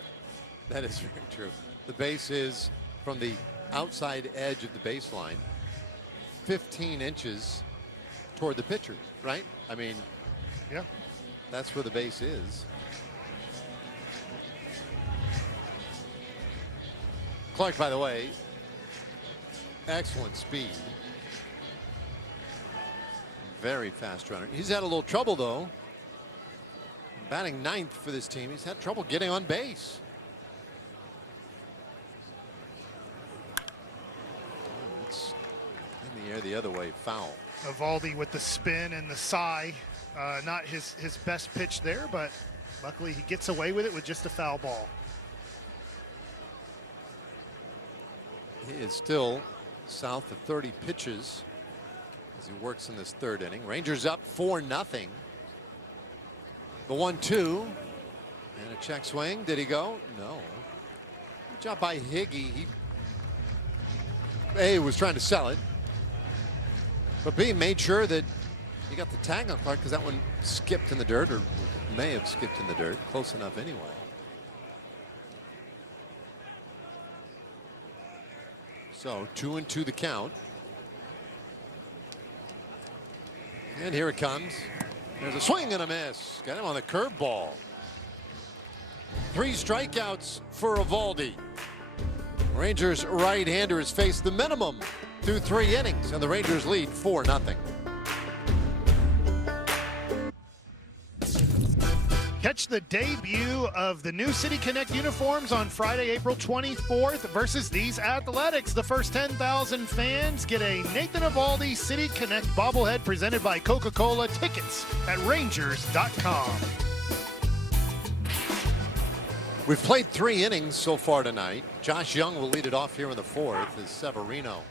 That is very true. The base is from the outside edge of the baseline, 15 inches toward the pitcher, right? I mean, yeah, that's where the base is. Clark, by the way, excellent speed. Very fast runner. He's had a little trouble, though, batting ninth for this team. He's had trouble getting on base. It's in the air the other way, foul. Eovaldi with the spin and the sigh. Not his best pitch there, but luckily he gets away with it with just a foul ball. He is still south of 30 pitches as he works in this third inning. Rangers up 4-0. The 1-2 and a check swing. Did he go? No. Good job by Higgy. A was trying to sell it, but B made sure that he got the tag on Clark because that one skipped in the dirt, or may have skipped in the dirt. Close enough anyway. So 2-2 the count. And here it comes. There's a swing and a miss. Got him on the curveball. 3 strikeouts for Eovaldi. Rangers right-hander has faced the minimum through 3 innings, and the Rangers lead 4-0. Catch the debut of the new City Connect uniforms on Friday, April 24th versus these Athletics. The first 10,000 fans get a Nathan Eovaldi City Connect bobblehead presented by Coca-Cola. Tickets at Rangers.com. We've played 3 innings so far tonight. Josh Young will lead it off here in the 4th as Severino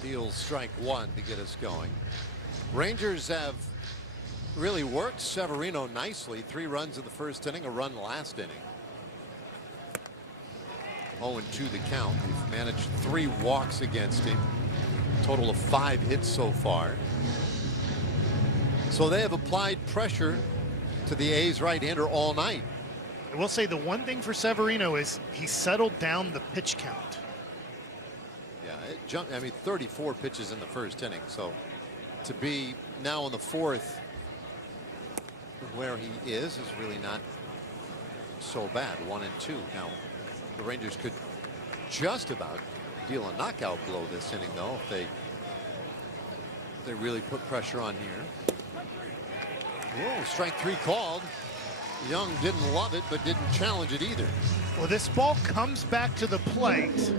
deals strike 1 to get us going. Rangers have really worked Severino nicely. 3 runs in the first inning, a run last inning. 0-2 the count. We've managed 3 walks against him. Total of 5 hits so far. So they have applied pressure to the A's right-hander all night. I will say the one thing for Severino is he settled down the pitch count. Yeah, it jumped. I mean, 34 pitches in the first inning. So to be now in the 4th where he is really not so bad. 1-2. Now the Rangers could just about deal a knockout blow this inning, though, if they really put pressure on here. Whoa, strike 3 called. Young didn't love it, but didn't challenge it either. Well, this ball comes back to the plate.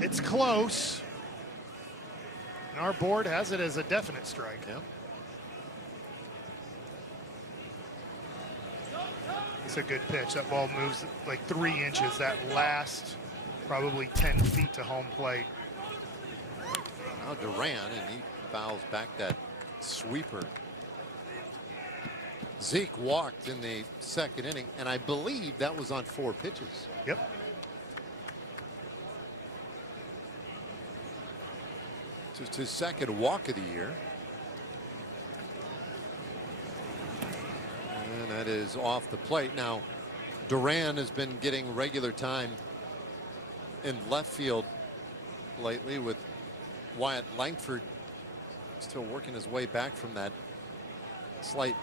It's close. And our board has it as a definite strike. Yeah. It's a good pitch. That ball moves like 3 inches. That last probably 10 feet to home plate. Now Duran, and he fouls back that sweeper. Zeke walked in the 2nd inning, and I believe that was on 4 pitches. Yep. Just his 2nd walk of the year. And that is off the plate. Now, Duran has been getting regular time in left field lately, with Wyatt Langford still working his way back from that slight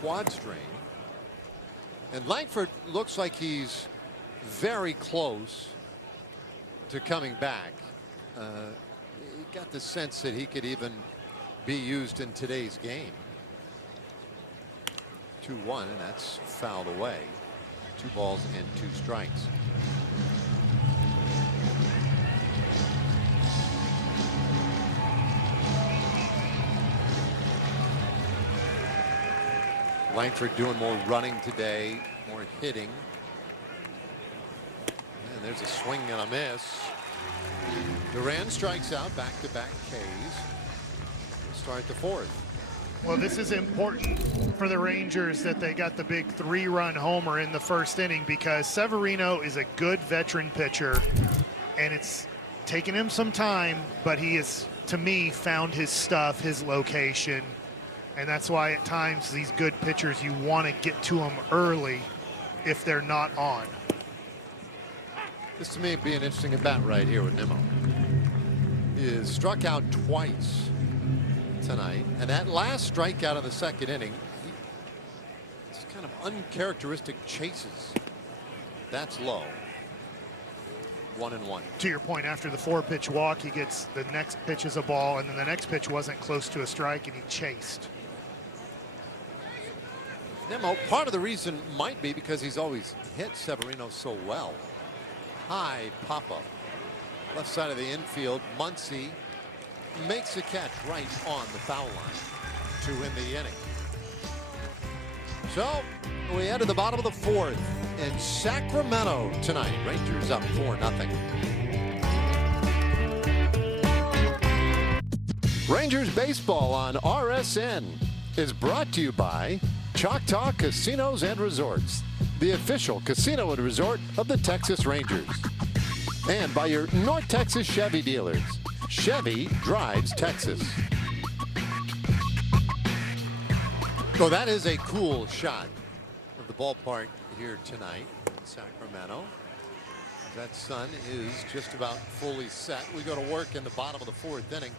quad strain. And Langford looks like he's very close to coming back. You got the sense that he could even be used in today's game. 2-1, and that's fouled away. 2 balls and 2 strikes. Langford doing more running today, more hitting. And there's a swing and a miss. Duran strikes out, back-to-back Ks. Start the 4th. Well, this is important for the Rangers that they got the big 3-run homer in the 1st inning, because Severino is a good veteran pitcher, and it's taken him some time, but he has, to me, found his stuff, his location. And that's why at times these good pitchers, you want to get to them early if they're not on. This to me would be an interesting at bat right here with Nimmo. He is struck out twice tonight, and that last strikeout in the 2nd inning, it's kind of uncharacteristic chases. That's low. 1-1. To your point, after the 4-pitch walk, he gets the next pitch is a ball, and then the next pitch wasn't close to a strike, and he chased. Nemo, part of the reason might be because he's always hit Severino so well. High pop-up. Left side of the infield. Muncy makes a catch right on the foul line to win the inning. So we head to the bottom of the fourth in Sacramento tonight. Rangers up 4-0. Rangers baseball on RSN is brought to you by Choctaw Casinos and Resorts, the official casino and resort of the Texas Rangers. And by your North Texas Chevy dealers. Chevy drives Texas. So that is a cool shot of the ballpark here tonight in Sacramento. That sun is just about fully set. We go to work in the bottom of the fourth inning.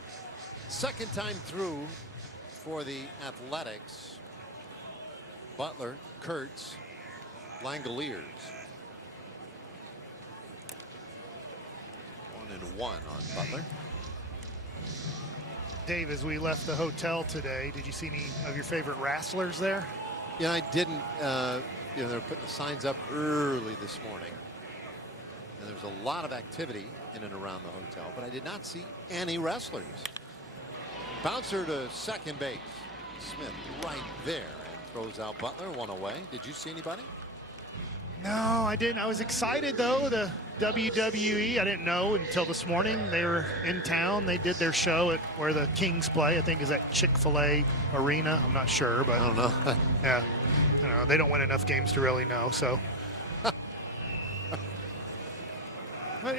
Second time through for the Athletics. Butler, Kurtz, Langoliers. 1-1 on Butler. Dave, as we left the hotel today, did you see any of your favorite wrestlers there? Yeah, I didn't. You know, they're putting the signs up early this morning. And there's a lot of activity in and around the hotel, but I did not see any wrestlers. Bouncer to second base. Smith right there and throws out Butler, one away. Did you see anybody? No, I didn't. I was excited, though. The WWE, I didn't know until this morning. They were in town. They did their show at where the Kings play. I think is at Chick-fil-A Arena. I'm not sure, but I don't know. Yeah, you know, they don't win enough games to really know. So, but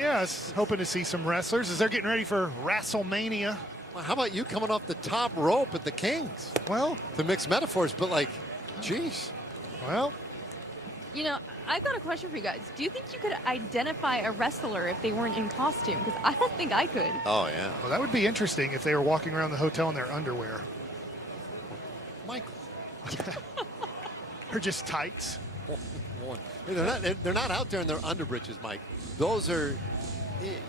yeah, I was hoping to see some wrestlers as they're getting ready for WrestleMania. Well, how about you coming off the top rope at the Kings? Well, to mix metaphors, but like, geez. Well, you know, I've got a question for you guys. Do you think you could identify a wrestler if they weren't in costume? Because I don't think I could. Oh, yeah. Well, that would be interesting if they were walking around the hotel in their underwear. Michael. Or just tights. They're not out there in their underbritches, Mike. Those are,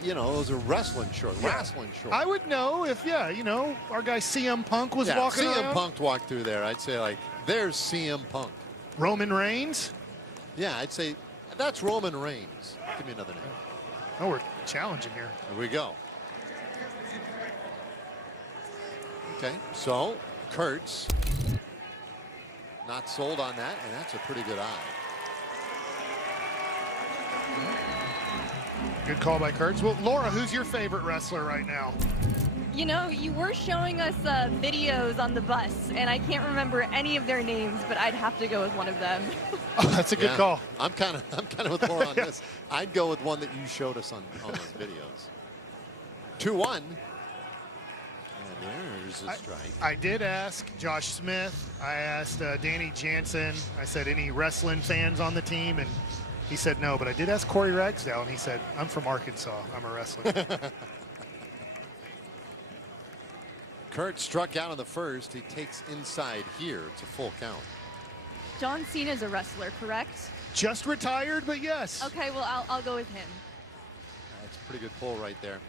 you know, those are wrestling shorts. Yeah. Wrestling shorts. I would know if, yeah, you know, our guy CM Punk was walking CM around. Punk walked through there. I'd say, like, there's CM Punk. Roman Reigns. Yeah, I'd say that's Roman Reigns. Give me another name. Oh, we're challenging here. Here we go. Okay, so Kurtz not sold on that, and that's a pretty good eye. Good call by Kurtz. Well, Laura, who's your favorite wrestler right now? You know, you were showing us videos on the bus, and I can't remember any of their names, but I'd have to go with one of them. Oh, that's a good call. I'm kind of with Laura on this. I'd go with one that you showed us on those videos. 2-1. And there's a strike. I did ask Josh Smith. I asked Danny Jansen. I said, any wrestling fans on the team? And he said no, but I did ask Corey Ragsdale, and he said, I'm from Arkansas. I'm a wrestler. Kurt struck out in the first. He takes inside here. It's a full count. John Cena's a wrestler, correct? Just retired, but yes. Okay, well, I'll go with him. That's a pretty good pull right there.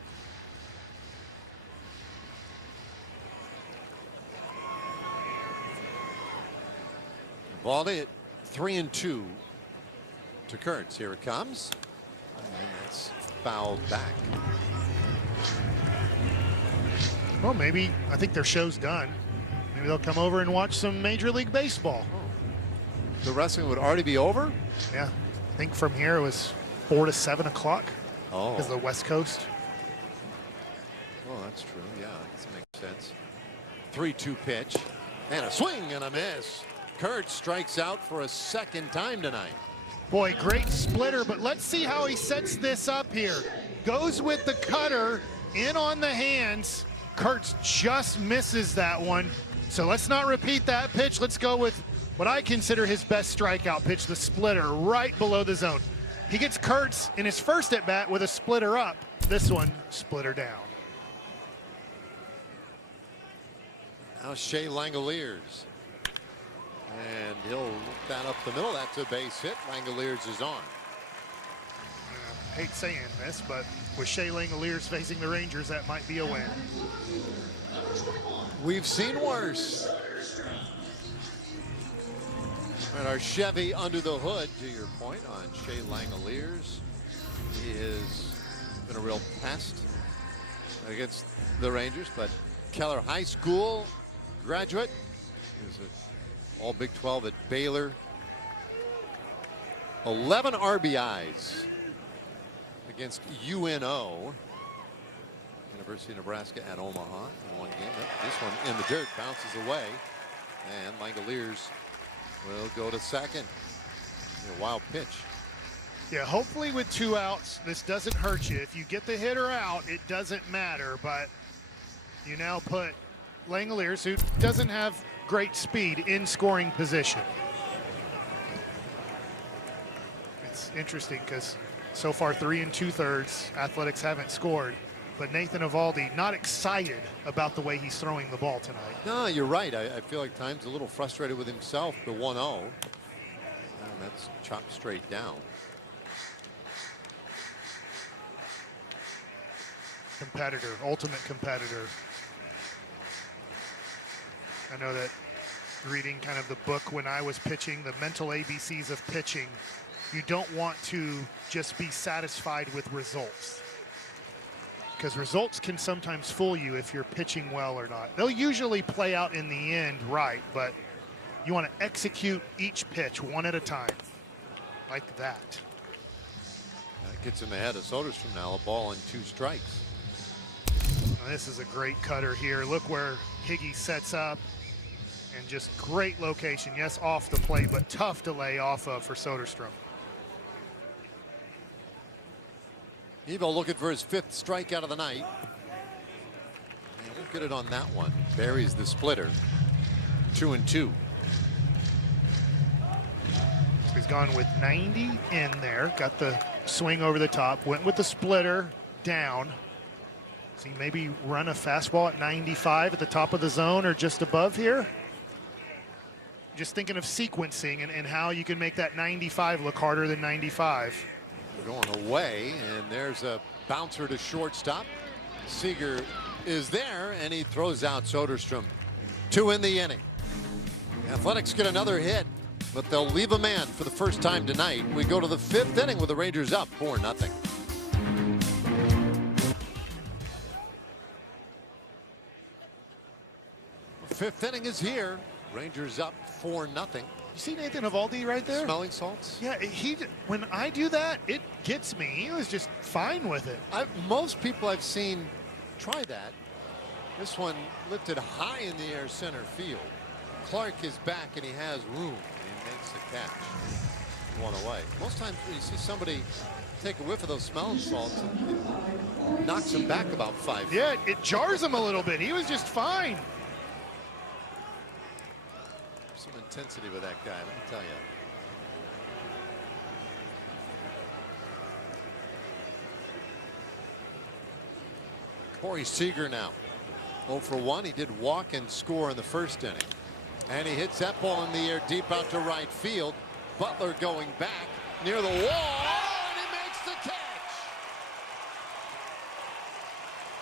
Valdi at 3-2 to Kurtz. Here it comes. And that's fouled back. Well, maybe I think their show's done. Maybe they'll come over and watch some Major League Baseball. Oh. The wrestling would already be over? Yeah. I think from here it was 4 to 7 o'clock. Oh. Because the West Coast. Well, that's true. Yeah, that makes sense. 3-2 pitch. And a swing and a miss. Kurtz strikes out for a second time tonight. Boy, great splitter, but let's see how he sets this up here. Goes with the cutter in on the hands. Kurtz just misses that one. So let's not repeat that pitch. Let's go with what I consider his best strikeout pitch, the splitter, right below the zone. He gets Kurtz in his first at-bat with a splitter up. This one, splitter down. Now Shea Langoliers. And he'll look that up the middle. That's a base hit. Langoliers is on. I hate saying this, but with Shea Langoliers facing the Rangers, that might be a win. We've seen worse. And our Chevy under the hood, to your point, on Shea Langoliers. He has been a real pest against the Rangers, but Keller High School graduate. He was an all Big 12 at Baylor. 11 RBIs against UNO. University of Nebraska at Omaha in one game. This one in the dirt, bounces away. And Langoliers will go to second. A wild pitch. Yeah, hopefully with 2 outs, this doesn't hurt you. If you get the hitter out, it doesn't matter. But you now put Langoliers, who doesn't have great speed, in scoring position. It's interesting because so far 3 2/3 Athletics haven't scored. But Nathan Eovaldi not excited about the way he's throwing the ball tonight. No, you're right. I feel like time's a little frustrated with himself. The 1-0. And that's chopped straight down. Competitor, ultimate competitor. I know that reading kind of the book when I was pitching, the mental ABCs of pitching, you don't want to just be satisfied with results. Because results can sometimes fool you if you're pitching well or not. They'll usually play out in the end right, but you want to execute each pitch one at a time, like that. That gets him ahead of Soderstrom now, a ball and 2 strikes. Now, this is a great cutter here. Look where Higgy sets up, and just great location. Yes, off the plate, but tough to lay off of for Soderstrom. Evo looking for his 5th strikeout of the night. And we'll get it on that one. Buries the splitter. 2-2. He's gone with 90 in there. Got the swing over the top. Went with the splitter down. So he maybe run a fastball at 95 at the top of the zone or just above here. Just thinking of sequencing and how you can make that 95 look harder than 95. Going away, and there's a bouncer to shortstop. Seager is there, and he throws out Soderstrom. 2 in the inning. Athletics get another hit, but they'll leave a man for the first time tonight. We go to the 5th inning with the Rangers up 4-0. The 5th inning is here. Rangers up 4-0. You see Nathan Eovaldi right there? Smelling salts? Yeah, when I do that, it gets me. He was just fine with it. Most people I've seen try that. This one lifted high in the air center field. Clark is back and he has room. He makes the catch. 1 away. Most times when you see somebody take a whiff of those smelling salts, it knocks him back about 5 feet. Yeah, it jars him a little bit. He was just fine. Some intensity with that guy, let me tell you. Corey Seager now. 0 for 1. He did walk and score in the 1st inning. And he hits that ball in the air deep out to right field. Butler going back near the wall, and he makes the catch.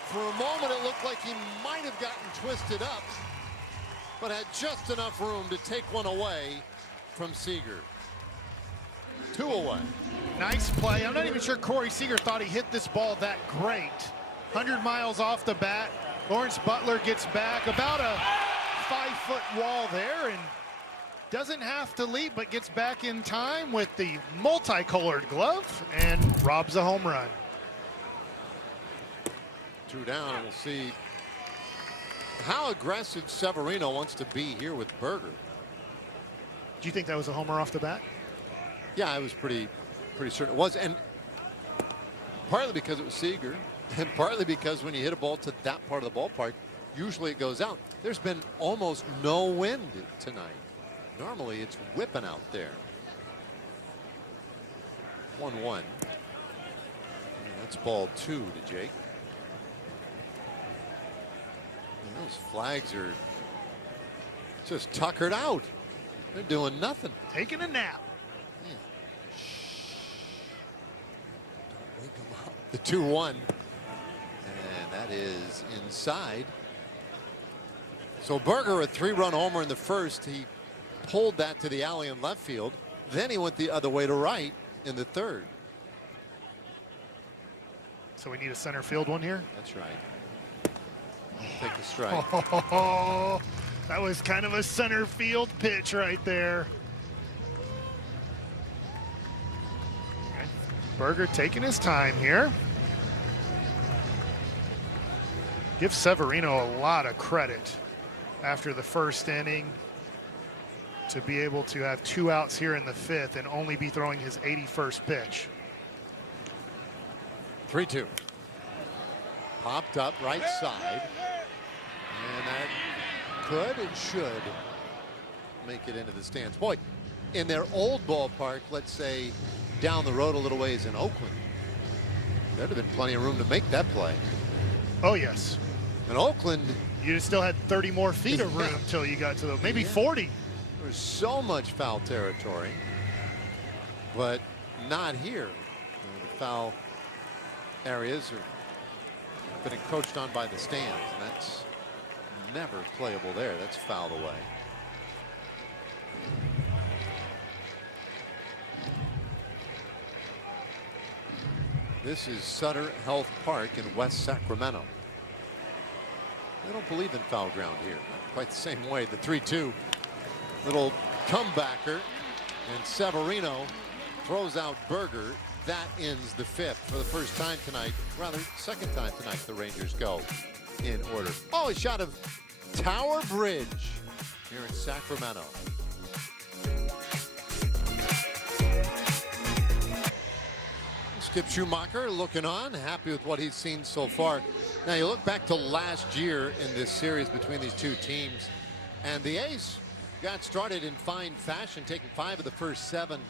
For a moment, it looked like he might have gotten twisted up, but had just enough room to take one away from Seager. 2 away. Nice play. I'm not even sure Corey Seager thought he hit this ball that great. 100 miles off the bat. Lawrence Butler gets back about a 5-foot wall there and doesn't have to leap, but gets back in time with the multicolored glove and robs a home run. 2 down, and we'll see how aggressive Severino wants to be here with Berger. Do you think that was a homer off the bat? Yeah, I was pretty certain it was, and partly because it was Seager, and partly because when you hit a ball to that part of the ballpark, usually it goes out. There's been almost no wind tonight. Normally it's whipping out there. 1-1. That's ball 2 to Jake. And those flags are just tuckered out. They're doing nothing. Taking a nap. Yeah. Don't wake them up. The 2-1. And that is inside. So Berger, a 3-run homer in the 1st. He pulled that to the alley in left field. Then he went the other way to right in the third. So we need a center field one here. That's right. Take a strike. Oh, that was kind of a center field pitch right there. Okay. Berger taking his time here. Give Severino a lot of credit after the first inning to be able to have 2 outs here in the 5th and only be throwing his 81st pitch. 3-2. Popped up right side. And that could and should make it into the stands. Boy, in their old ballpark, let's say down the road a little ways in Oakland, there'd have been plenty of room to make that play. Oh, yes. In Oakland, you still had 30 more feet of room till you got to the, maybe 40. There's so much foul territory, but not here. The foul areas are been encroached on by the stands, and that's never playable there. That's fouled away. This is Sutter Health Park in West Sacramento. They don't believe in foul ground here. Not quite the same way. The 3-2 little comebacker, and Severino throws out Berger. That ends the 5th for the first time tonight. Rather, second time tonight the Rangers go in order. Oh, a shot of Tower Bridge here in Sacramento. Skip Schumacher looking on, happy with what he's seen so far. Now you look back to last year in this series between these two teams, and the A's got started in fine fashion, taking 5 of the first 7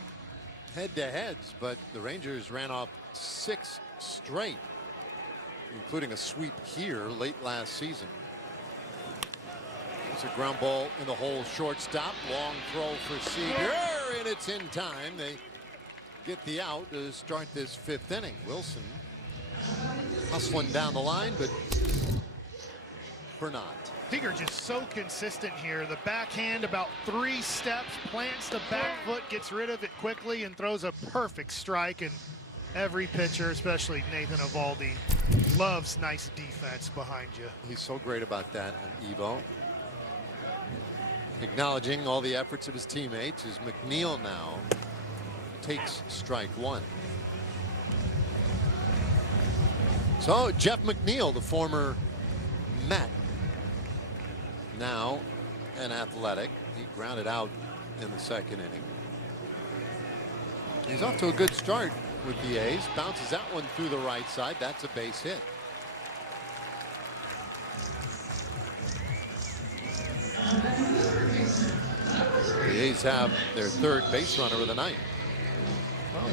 head-to-heads, but the Rangers ran off 6 straight, including a sweep here late last season. It's a ground ball in the hole, shortstop, long throw for Seager, and it's in time. They get the out to start this 5th inning. Wilson hustling down the line, but Bernard. Seager just so consistent here. The backhand about 3 steps, plants the back foot, gets rid of it quickly, and throws a perfect strike. And every pitcher, especially Nathan Eovaldi, loves nice defense behind you. He's so great about that on Evo. Acknowledging all the efforts of his teammates as McNeil now takes strike 1. So Jeff McNeil, the former Met, now an Athletic. He grounded out in the 2nd inning. He's off to a good start with the A's. Bounces that one through the right side. That's a base hit. The A's have their 3rd base runner of the night. Well,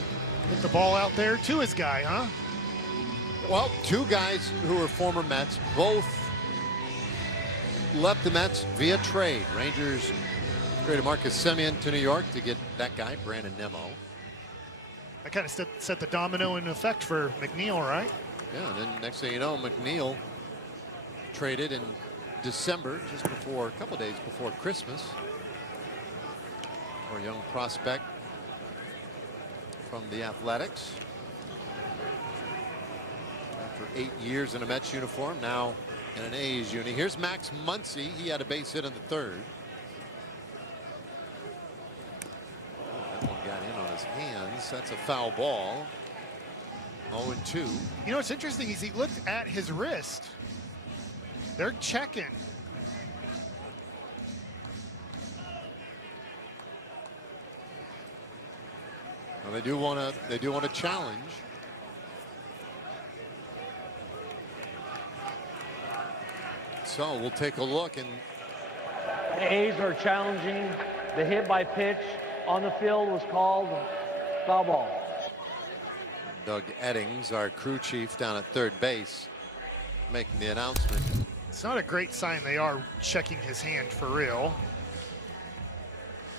hit the ball out there to his guy, huh? Well, 2 guys who are former Mets, both left the Mets via trade. Rangers traded Marcus Semien to New York to get that guy, Brandon Nimmo. That kind of set the domino in effect for McNeil, right? Yeah, and then next thing you know, McNeil traded in December, just before, a couple days before Christmas, for a young prospect from the Athletics. After 8 years in a Mets uniform, now in an A's uni. Here's Max Muncy. He had a base hit in the 3rd. That one got in on his hands. That's a foul ball. 0-2. You know what's interesting is he looked at his wrist. They're checking. Well, they do want to challenge. So we'll take a look, and the A's are challenging the hit by pitch on the field was called foul ball. Doug Eddings, our crew chief down at 3rd base, making the announcement. It's not a great sign they are checking his hand for real.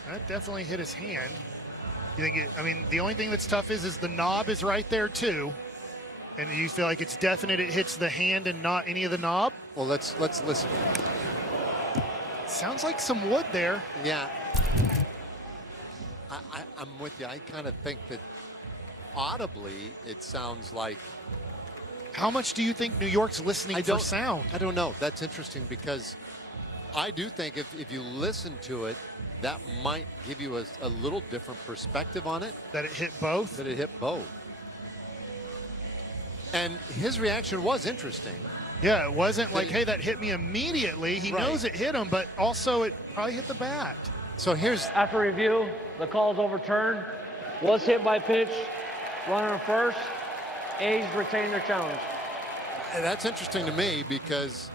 That definitely hit his hand. You think it, I mean, the only thing that's tough is the knob is right there too. And you feel like it's definite it hits the hand and not any of the knob? Well, let's listen. Sounds like some wood there. Yeah, I'm with you. I kind of think that audibly it sounds like. How much do you think New York's listening for sound? I don't know. That's interesting because I do think if you listen to it, that might give you a little different perspective on it. That it hit both? That it hit both. And his reaction was interesting. Yeah, it wasn't like, hey, that hit me immediately. He knows it hit him, but also it probably hit the bat. So here's... After review, the call is overturned. Was hit by pitch. Runner on first. A's retain their challenge. And that's interesting to me because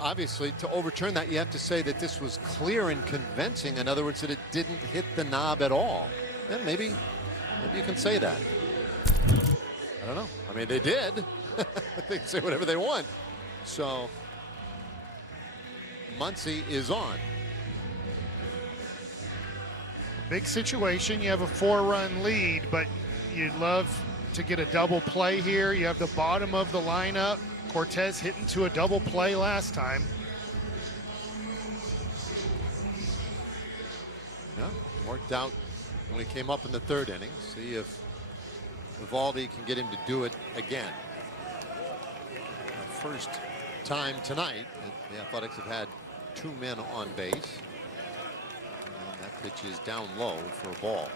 obviously to overturn that, you have to say that this was clear and convincing. In other words, that it didn't hit the knob at all. And maybe you can say that. I don't know. I mean, they did. They can say whatever they want. So Muncy is on. Big situation. You have a 4-run lead, but you'd love to get a double play here. You have the bottom of the lineup. Cortez hitting to a double play last time. Yeah, worked out when he came up in the 3rd inning. See if Eovaldi can get him to do it again. First time tonight, the Athletics have had 2 men on base. And that pitch is down low for a ball.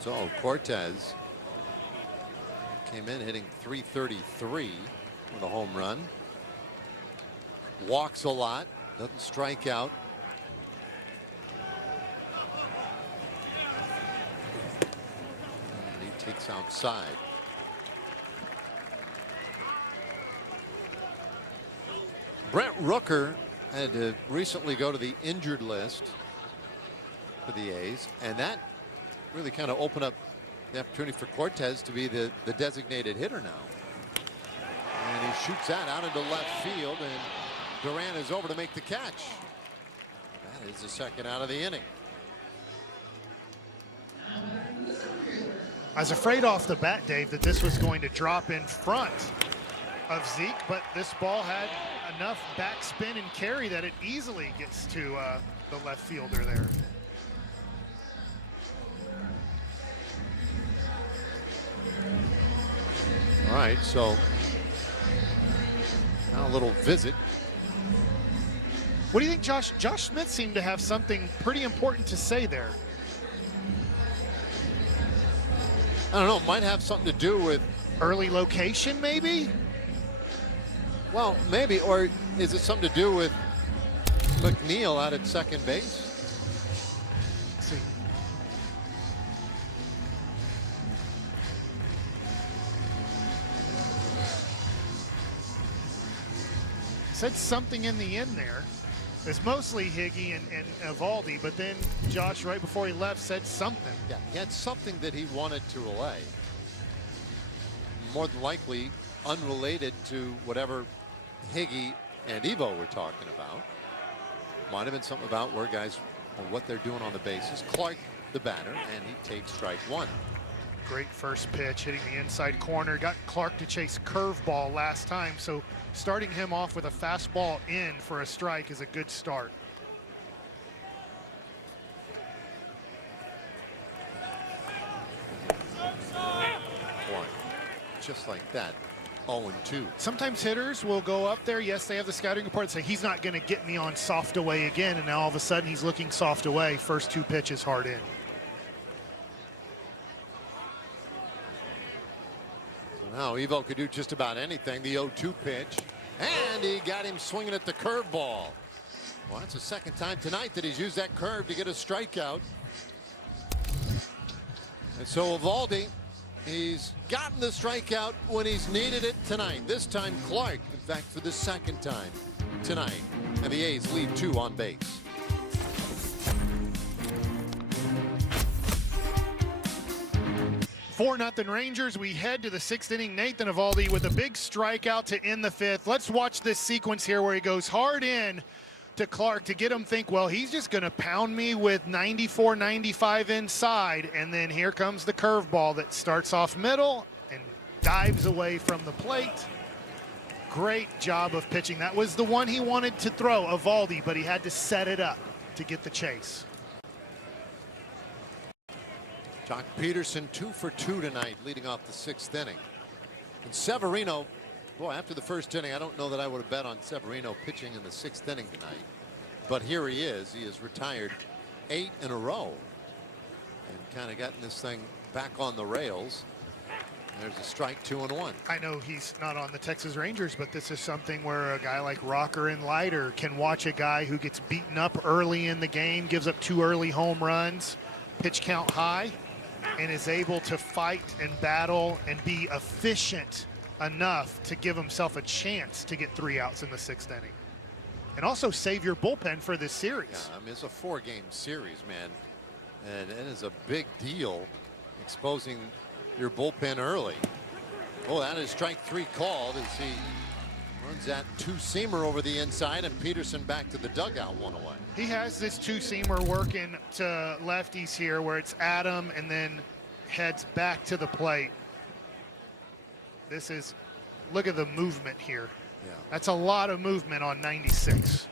So Cortez came in hitting .333 with a home run. Walks a lot, doesn't strike out. And he takes outside. Brent Rooker had to recently go to the injured list for the A's, and that really kind of opened up the opportunity for Cortez to be the designated hitter now. And he shoots that out into left field, and Duran is over to make the catch. That is the 2nd out of the inning. I was afraid off the bat, Dave, that this was going to drop in front of Zeke, but this ball had enough backspin and carry that it easily gets to the left fielder there. All right, so now a little visit. What do you think, Josh? Josh Smith seemed to have something pretty important to say there. I don't know, might have something to do with early location, maybe? Well, maybe, or is it something to do with McNeil out at second base? Let's see. Said something in the end there. It's mostly Higgy and Eovaldi, but then Josh, right before he left, said something. Yeah, he had something that he wanted to relay. More than likely unrelated to whatever Higgy and Evo were talking about. Might have been something about where guys, or what they're doing on the bases. Clark, the batter, and he takes strike 1. Great first pitch, hitting the inside corner. Got Clark to chase curveball last time, so starting him off with a fastball in for a strike is a good start. Boy, just like that, 0-2. Sometimes hitters will go up there. Yes, they have the scouting report and say, he's not going to get me on soft away again. And now all of a sudden he's looking soft away. First 2 pitches hard in. So now Evo could do just about anything. The 0-2 pitch. And he got him swinging at the curveball. Well, that's the 2nd time tonight that he's used that curve to get a strikeout. And so Eovaldi, he's gotten the strikeout when he's needed it tonight. This time Clark, in fact, for the 2nd time tonight. And the A's lead 2 on base. Four nothing Rangers. We head to the 6th inning. Nathan Eovaldi with a big strikeout to end the 5th. Let's watch this sequence here where he goes hard in to Clark to get him think, well, he's just going to pound me with 94, 95 inside. And then here comes the curveball that starts off middle and dives away from the plate. great job of pitching. That was the one he wanted to throw, Eovaldi, but he had to set it up to get the chase. Jock Peterson 2 for 2 tonight, leading off the 6th inning. And Severino, boy, after the first inning, I don't know that I would have bet on Severino pitching in the 6th inning tonight. But here he is. He has retired 8 in a row and kind of gotten this thing back on the rails. There's a strike, 2-1. I know he's not on the Texas Rangers, but this is something where a guy like Rocker and Leiter can watch a guy who gets beaten up early in the game, gives up 2 early home runs, pitch count high, and is able to fight and battle and be efficient enough to give himself a chance to get 3 outs in the 6th inning. And also save your bullpen for this series. Yeah, I mean, it's a 4-game series, man. And it is a big deal exposing your bullpen early. Oh, that is strike 3 called as he runs that 2-seamer over the inside, and Peterson back to the dugout, 1 away. He has this 2-seamer working to lefties here where it's Adam and then heads back to the plate. This is, look at the movement here. Yeah. That's a lot of movement on 96.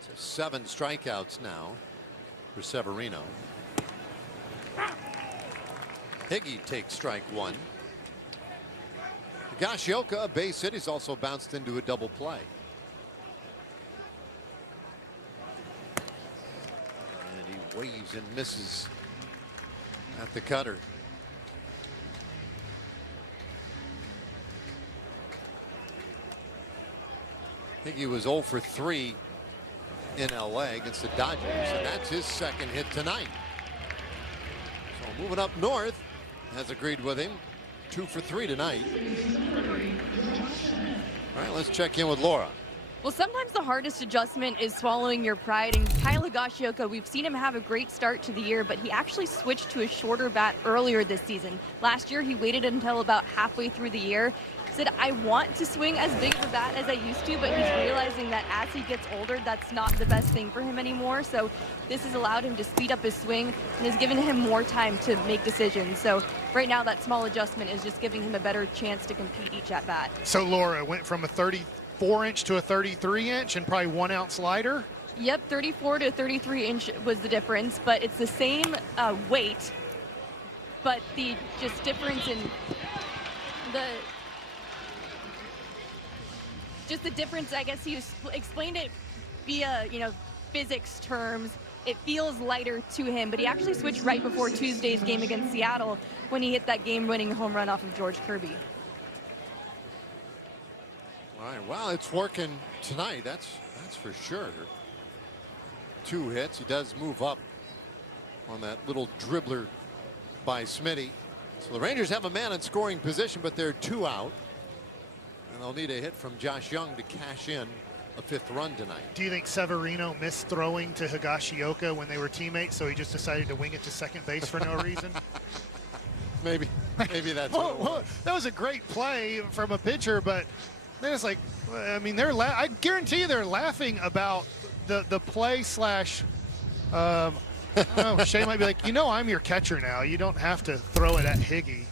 So 7 strikeouts now for Severino. Higgy takes strike 1. Higashioka, a base hit. He's also bounced into a double play. And he waves and misses at the cutter. Higgy was 0 for 3 in LA against the Dodgers, and that's his 2nd hit tonight. So moving up north, has agreed with him. 2 for 3 tonight. All right, let's check in with Laura. Well, sometimes the hardest adjustment is swallowing your pride, and Kyle Higashioka, we've seen him have a great start to the year, but he actually switched to a shorter bat earlier this season. Last year, he waited until about halfway through the year. Said, I want to swing as big of a bat as I used to, but he's realizing that as he gets older, that's not the best thing for him anymore. So this has allowed him to speed up his swing and has given him more time to make decisions. So right now, that small adjustment is just giving him a better chance to compete each at bat. So Laura went from a 34-inch to a 33-inch and probably 1 ounce lighter. Yep, 34 to 33-inch was the difference, but it's the same weight, but the just difference in the difference, I guess he explained it via, physics terms. It feels lighter to him, but he actually switched right before Tuesday's game against Seattle when he hit that game-winning home run off of George Kirby. All right, well, it's working tonight. That's for sure. 2 hits. He does move up on that little dribbler by Smitty. So the Rangers have a man in scoring position, but they're 2 out. And they'll need a hit from Josh Young to cash in a 5th run tonight. Do you think Severino missed throwing to Higashioka when they were teammates, so he just decided to wing it to second base for no reason? Maybe that's what it was. That was a great play from a pitcher, but they're just like, I mean, I guarantee you they're laughing about the play slash. Shea might be like, I'm your catcher now. You don't have to throw it at Higgy.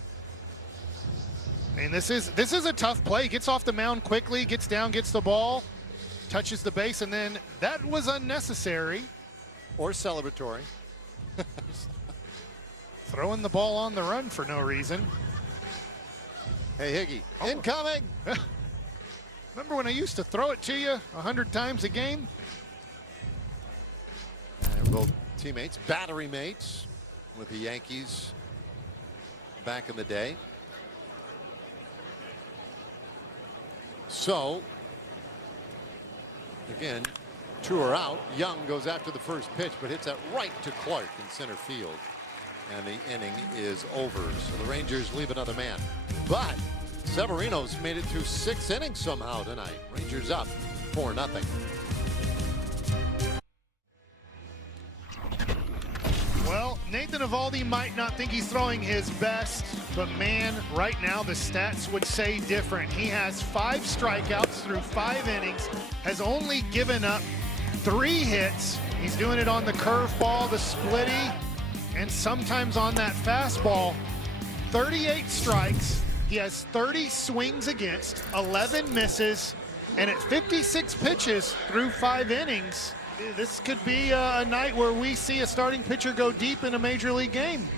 I mean, this is a tough play. Gets off the mound quickly, gets down, gets the ball, touches the base, and then that was unnecessary. Or celebratory. Throwing the ball on the run for no reason. Hey, Higgy, incoming. Remember when I used to throw it to you 100 times a game? They're both teammates, battery mates with the Yankees back in the day. So, again, 2 are out. Young goes after the first pitch, but hits that right to Clark in center field. And the inning is over. So the Rangers leave another man. But Severino's made it through 6 innings somehow tonight. Rangers up 4-0. Well, Nathan Eovaldi might not think he's throwing his best, but man, right now the stats would say different. He has 5 strikeouts through 5 innings, has only given up 3 hits. He's doing it on the curveball, the splitty, and sometimes on that fastball. 38 strikes, He has 30 swings against, 11 misses, and at 56 pitches through 5 innings, this could be a night where we see a starting pitcher go deep in a major league game.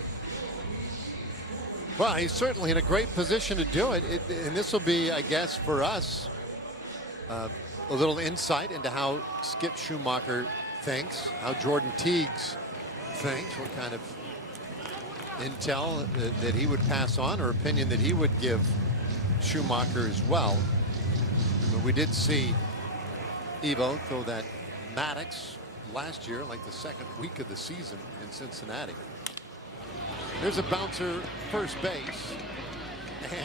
Well, he's certainly in a great position to do it. And this will be, I guess, for us, a little insight into how Skip Schumacher thinks, how Jordan Teagues thinks, what kind of intel that he would pass on or opinion that he would give Schumacher as well. But we did see Evo throw that Maddox last year, like the second week of the season in Cincinnati. There's a bouncer first base,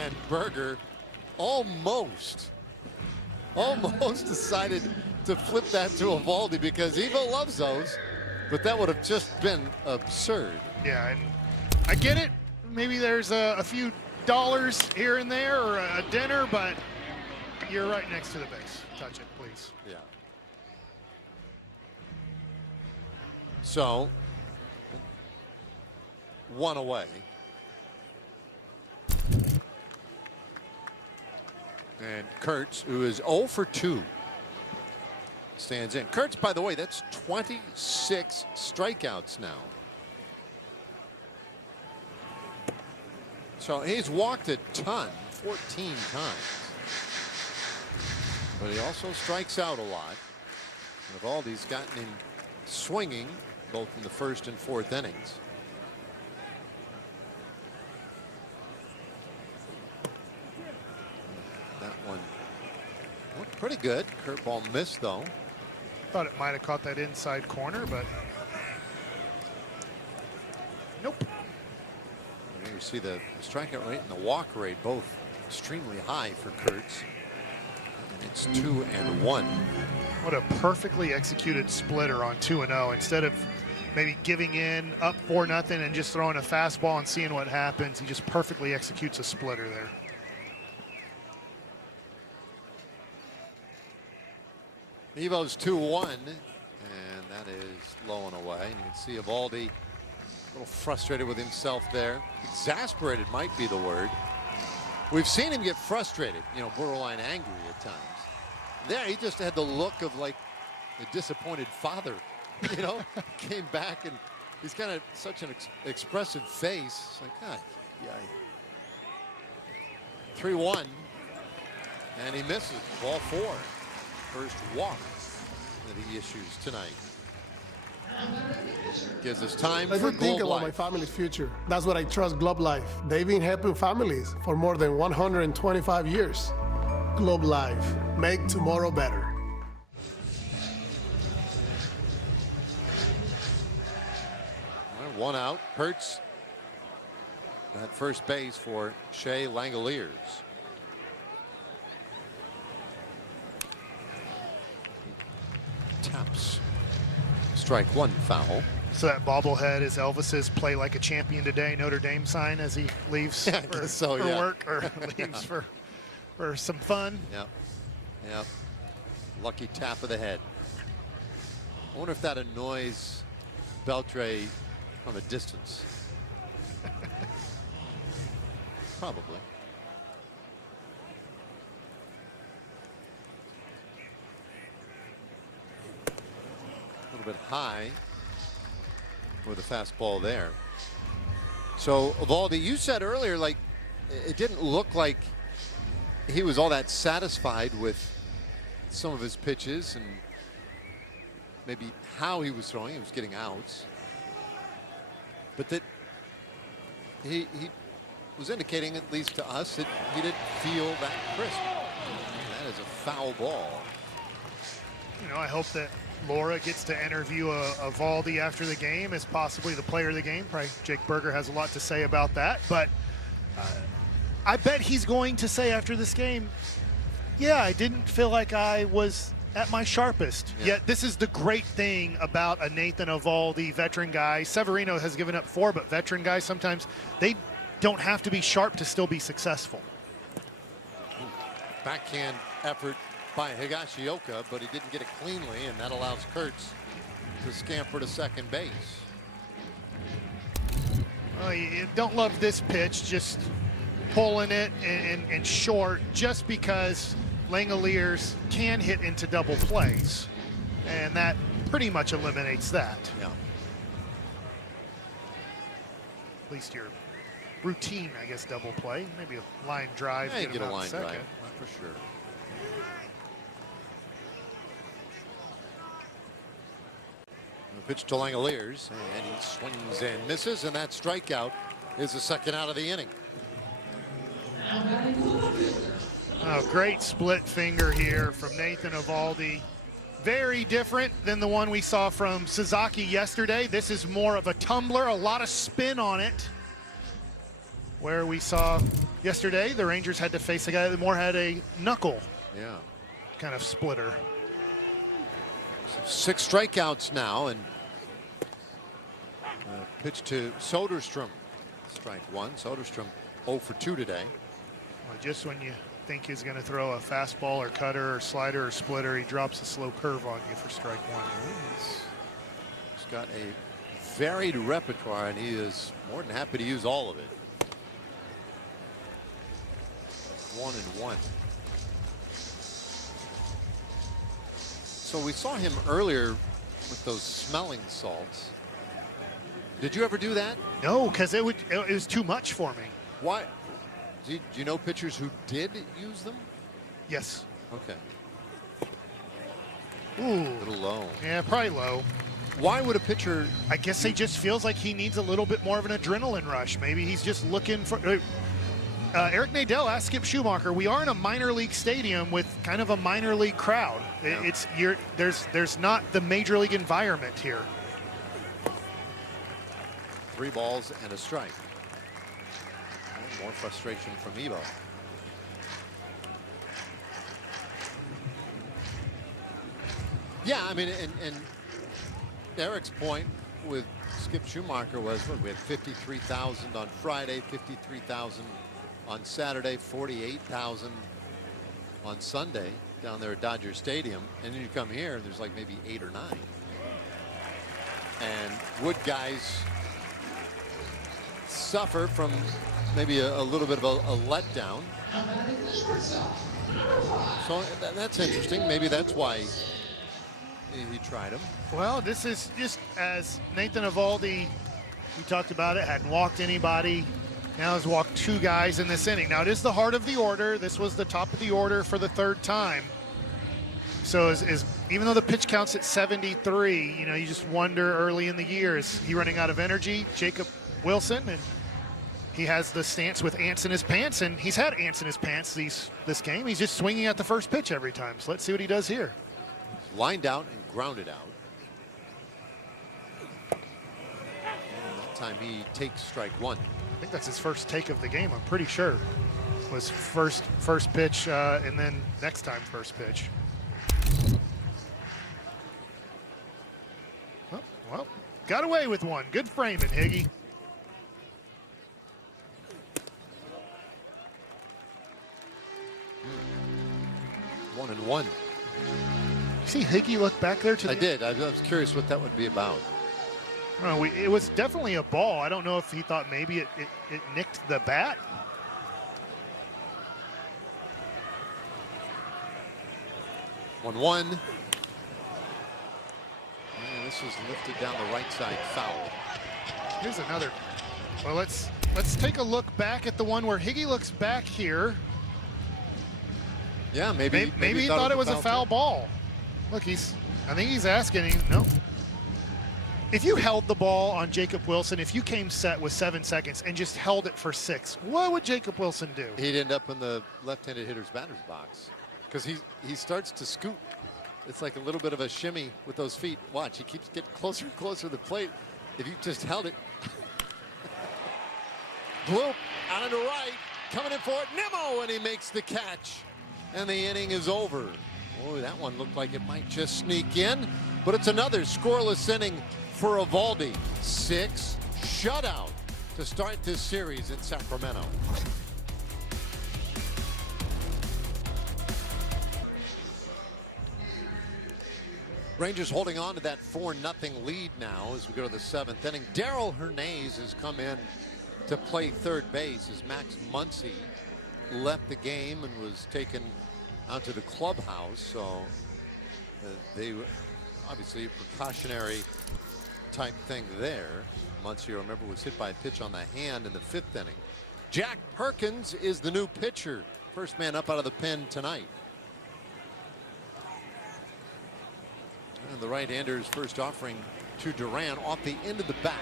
and Berger almost decided to flip that to Eovaldi because Evo loves those, but that would have just been absurd. Yeah, and I get it. Maybe there's a few dollars here and there or a dinner, but you're right next to the base. Touch it, please. Yeah. So, 1 away. And Kurtz, who is 0 for 2, stands in. Kurtz, by the way, that's 26 strikeouts now. So he's walked a ton, 14 times. But he also strikes out a lot. Eovaldi's gotten him swinging both in the first and fourth innings. That one looked pretty good. Curveball missed though. Thought it might have caught that inside corner, but nope. Here you see the strikeout rate and the walk rate both extremely high for Kurtz. And it's 2-1. What a perfectly executed splitter on 2-0 instead of maybe giving in up 4-0 and just throwing a fastball and seeing what happens. He just perfectly executes a splitter there. Evo's 2-1, and that is low and away. And you can see Eovaldi a little frustrated with himself there. Exasperated might be the word. We've seen him get frustrated, you know, borderline angry at times. There, he just had the look of like a disappointed father, you know, came back and he's kind of such an expressive face. It's like, ah, yeah. 3-1, and he misses ball 4. First walk that he issues tonight. Gives us time I for do think Globe about Life. my family's future. That's what I trust Globe Life. They've been helping families for more than 125 years. Globe Life. Make tomorrow better. All right, 1 out. Kurtz at first base for Shea Langoliers. Taps. Strike 1, foul. So that bobblehead is Elvis's "Play Like a Champion Today" Notre Dame sign as he leaves Yeah, I for, guess so, for yeah. work or leaves for some fun. Yep. Yep. Lucky tap of the head. I wonder if that annoys Beltre from a distance. Probably. A little bit high with a fastball there. So, Eovaldi, you said earlier, like, it didn't look like he was all that satisfied with some of his pitches and maybe how he was throwing. He was getting outs. But that he was indicating, at least to us, that he didn't feel that crisp. That is a foul ball. You know, I hope that Laura gets to interview Eovaldi after the game as possibly the player of the game. Probably Jake Berger has a lot to say about that, but I bet he's going to say after this game, yeah, I didn't feel like I was at my sharpest. Yeah. Yet this is the great thing about a Nathan Eovaldi veteran guy. Severino has given up 4, but veteran guys, sometimes they don't have to be sharp to still be successful. Backhand effort by Higashioka, but he didn't get it cleanly, and that allows Kurtz to scamper to second base. You don't love this pitch, just pulling it and short just because Langoliers can hit into double plays, and that pretty much eliminates that. Yeah. At least your routine, I guess, double play. Maybe a line drive. Yeah, you get a him out line second. drive, for sure. The pitch to Langoliers, and he swings and misses, and that strikeout is the second out of the inning. Oh, great split finger here from Nathan Eovaldi. Very different than the one we saw from Sasaki yesterday. This is more of a tumbler, a lot of spin on it. Where we saw yesterday, the Rangers had to face a guy that more had a knuckle kind of splitter. 6 strikeouts now, and pitch to Soderstrom. Strike 1. Soderstrom 0 for 2 today. Well, just when you think he's going to throw a fastball or cutter or slider or splitter, he drops a slow curve on you for strike 1. He's got a varied repertoire, and he is more than happy to use all of it. 1-1. So we saw him earlier with those smelling salts. Did you ever do that? No, because it was too much for me. Why? Do you know pitchers who did use them? Yes. Okay. Ooh. A little low. Yeah, probably low. Why would a pitcher? I guess he just feels like he needs a little bit more of an adrenaline rush. Maybe he's just looking for. Eric Nadel asked Skip Schumacher, we are in a minor league stadium with kind of a minor league crowd. Yeah. There's not the major league environment here. 3 balls and a strike. And more frustration from Evo. Yeah, I mean, and Eric's point with Skip Schumacher was, look, we had 53,000 on Friday, 53,000 on Saturday, 48,000 on Sunday down there at Dodger Stadium, and then you come here and there's like maybe 8 or 9. And would guys suffer from maybe a little bit of a letdown? So that's interesting. Maybe that's why he tried him. Well, this is just as Nathan Eovaldi, we talked about it, hadn't walked anybody. Now has walked 2 guys in this inning. Now it is the heart of the order. This was the top of the order for the 3rd time. So even though the pitch count's at 73, you know, you just wonder early in the year, is he running out of energy? Jacob Wilson, and he has the stance with ants in his pants, and he's had ants in his pants this game. He's just swinging at the first pitch every time. So let's see what he does here. Lined out and grounded out. And that time he takes strike 1. I think that's his first take of the game. I'm pretty sure was first pitch, and then next time first pitch. Oh, well, got away with one. Good framing, Higgy. One and one. See Higgy look back there to the... I did. I was curious what that would be about. Oh, it was definitely a ball. I don't know if he thought maybe it nicked the bat. One one. And this was lifted down the right side, foul. Here's another. Well, let's take a look back at the one where Higgy looks back here. Yeah, maybe he thought it was a foul ball. Look, I think he's asking. No. If you held the ball on Jacob Wilson, if you came set with 7 seconds and just held it for 6, what would Jacob Wilson do? He'd end up in the left-handed hitter's batter's box because he starts to scoot. It's like a little bit of a shimmy with those feet. Watch, he keeps getting closer and closer to the plate. If you just held it. Bloop out on the right, coming in for it, Nimmo, and he makes the catch. And the inning is over. Oh, that one looked like it might just sneak in, but it's another scoreless inning for Eovaldi. 6 shutout to start this series in Sacramento. Rangers holding on to that 4-0 lead now as we go to the 7th inning. Darrell Hernandez has come in to play third base as Max Muncy left the game and was taken out to the clubhouse. So they obviously a precautionary type thing there. Muncy, remember, was hit by a pitch on the hand in the 5th inning. Jack Perkins is the new pitcher. First man up out of the pen tonight. And the right-hander's first offering to Duran off the end of the bat.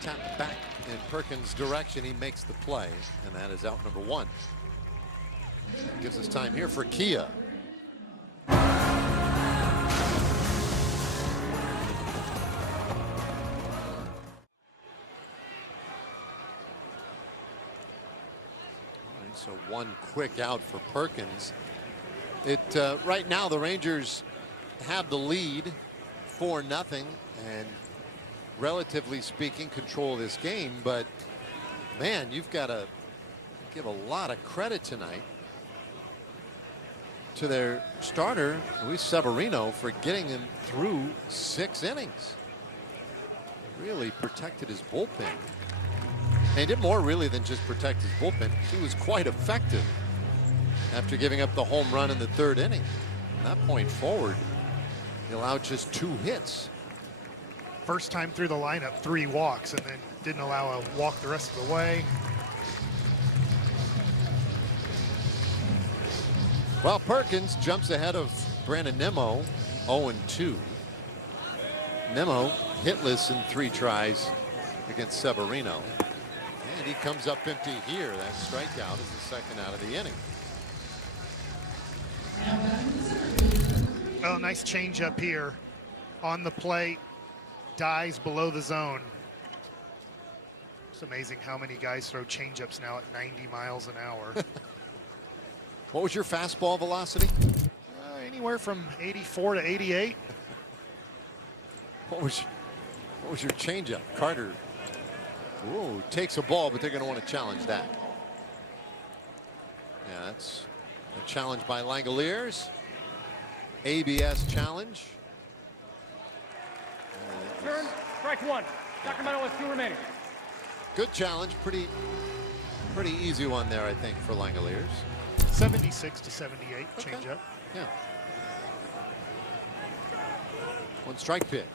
Tapped back in Perkins' direction. He makes the play, and that is out number 1. Gives us time here for Kia. So one quick out for Perkins. Right now the Rangers have the lead 4-0 and relatively speaking control this game, but man, you've got to give a lot of credit tonight to their starter Luis Severino for getting him through 6 innings. Really protected his bullpen. And he did more really than just protect his bullpen. He was quite effective after giving up the home run in the 3rd inning. From that point forward, he allowed just 2 hits. First time through the lineup, 3 walks, and then didn't allow a walk the rest of the way. Well, Perkins jumps ahead of Brandon Nimmo, 0-2. Nimmo hitless in 3 tries against Severino. And he comes up empty here. That strikeout is the 2nd out of the inning. Oh, nice change up here on the plate. Dies below the zone. It's amazing how many guys throw changeups now at 90 miles an hour. What was your fastball velocity? Anywhere from 84 to 88. What was your changeup? Carter takes a ball, but they're going to want to challenge that. Yeah, that's a challenge by Langoliers. ABS challenge. Turn, strike 1. Sacramento with 2 remaining. Good challenge. Pretty easy one there, I think, for Langoliers. 76 to 78 changeup. Yeah. 1 strike pitch.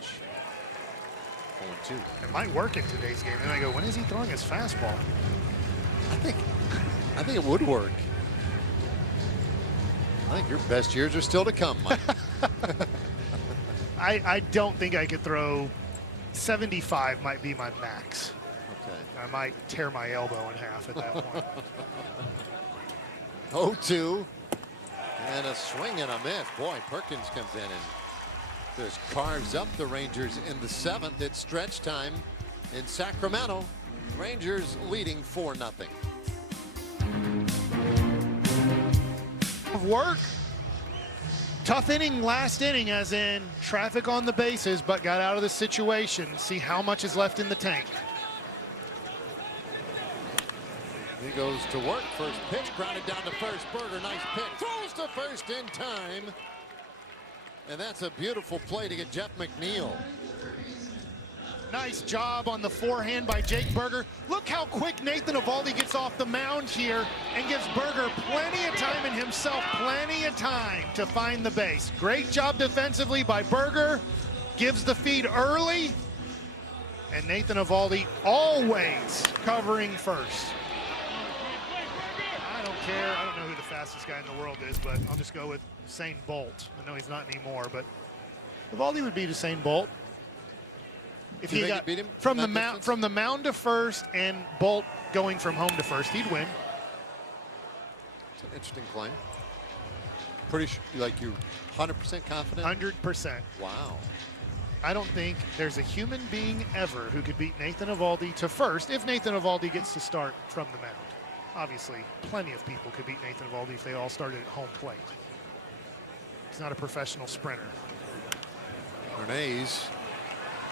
0-2. It might work in today's game. And I go, when is he throwing his fastball? I think it would work. I think your best years are still to come, Mike. I don't think I could throw 75 might be my max. Okay. I might tear my elbow in half at that point. 0-2. And a swing and a miss. Boy, Perkins comes in and just carves up the Rangers in the 7th. It's stretch time in Sacramento. Rangers leading 4-0. Work. Tough inning, last inning, as in traffic on the bases, but got out of the situation. See how much is left in the tank. He goes to work. First pitch, grounded down to first. Berger, nice pitch. Throws to first in time. And that's a beautiful play to get Jeff McNeil. Nice job on the forehand by Jake Berger. Look how quick Nathan Eovaldi gets off the mound here and gives Berger plenty of time and himself plenty of time to find the base. Great job defensively by Berger. Gives the feed early. And Nathan Eovaldi always covering first. I don't care. I don't know who the fastest guy in the world is, but I'll just go with Usain Bolt. I know he's not anymore, but Eovaldi would beat Usain Bolt. If he got beat him from the mound to first and Bolt going from home to first, he'd win. It's an interesting claim. Pretty like you 100% confident? 100%. Wow. I don't think there's a human being ever who could beat Nathan Eovaldi to first if Nathan Eovaldi gets to start from the mound. Obviously, plenty of people could beat Nathan Eovaldi if they all started at home plate. He's not a professional sprinter. Bernays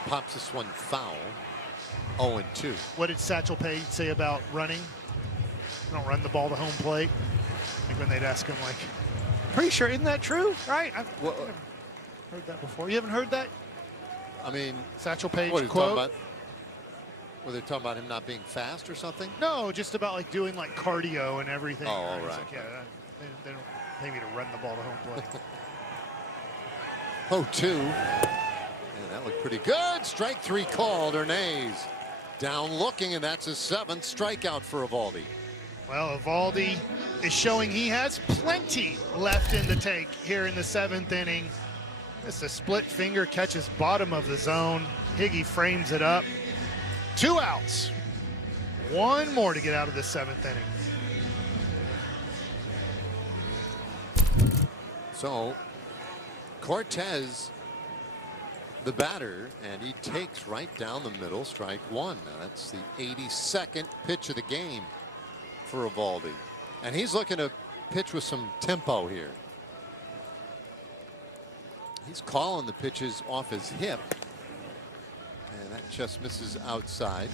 pops this one foul. 0-2. What did Satchel Paige say about running? Don't run the ball to home plate. I think when they'd ask him, like, pretty sure, isn't that true? Right? I've heard that before. You haven't heard that? I mean, Satchel Paige what are you quote? talking about? Were they talking about him not being fast or something? No, just about like doing like cardio and everything. Oh, all It's right. Like, yeah, they don't pay me to run the ball to home plate. 0-2. And that looked pretty good. Strike 3 called. Hernandez down looking, and that's his 7th strikeout for Eovaldi. Well, Eovaldi is showing he has plenty left in the tank here in the 7th inning. It's a split finger, catches bottom of the zone. Higgy frames it up. 2 outs. 1 more to get out of the 7th inning. So Cortez, the batter, and he takes right down the middle, strike 1. Now that's the 82nd pitch of the game for Eovaldi. And he's looking to pitch with some tempo here. He's calling the pitches off his hip. And that just misses outside.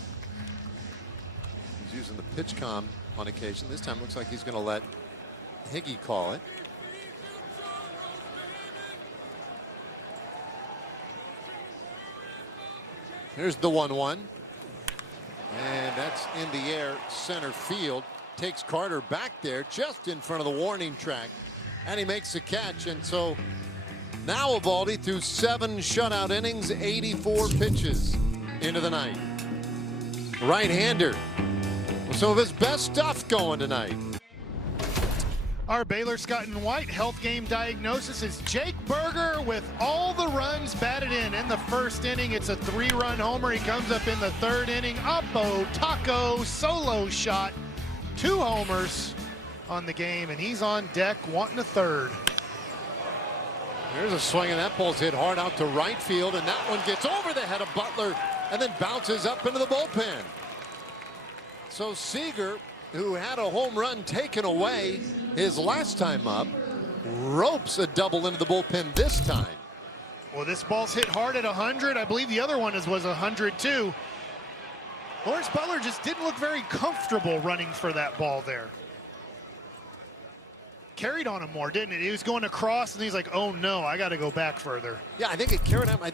He's using the pitch comm on occasion. This time looks like he's going to let Higgy call it. Here's the 1-1. And that's in the air, center field. Takes Carter back there just in front of the warning track. And he makes the catch. And so now Eovaldi through 7 shutout innings, 84 pitches into the night. Right-hander with some of his best stuff going tonight. Our Baylor Scott and White health game diagnosis is Jake Berger with all the runs batted in the 1st inning. It's a 3-run homer. He comes up in the 3rd inning. Oppo Taco solo shot. 2 homers on the game, and he's on deck wanting a 3rd. There's a swing, and that ball's hit hard out to right field, and that one gets over the head of Butler and then bounces up into the bullpen. So Seager, who had a home run taken away his last time up, ropes a double into the bullpen this time. Well, this ball's hit hard at 100. I believe the other one was 100 too. Lawrence Butler just didn't look very comfortable running for that ball there. Carried on him more, didn't it? He was going across, and he's like, oh no, I got to go back further. Yeah, I think it carried him a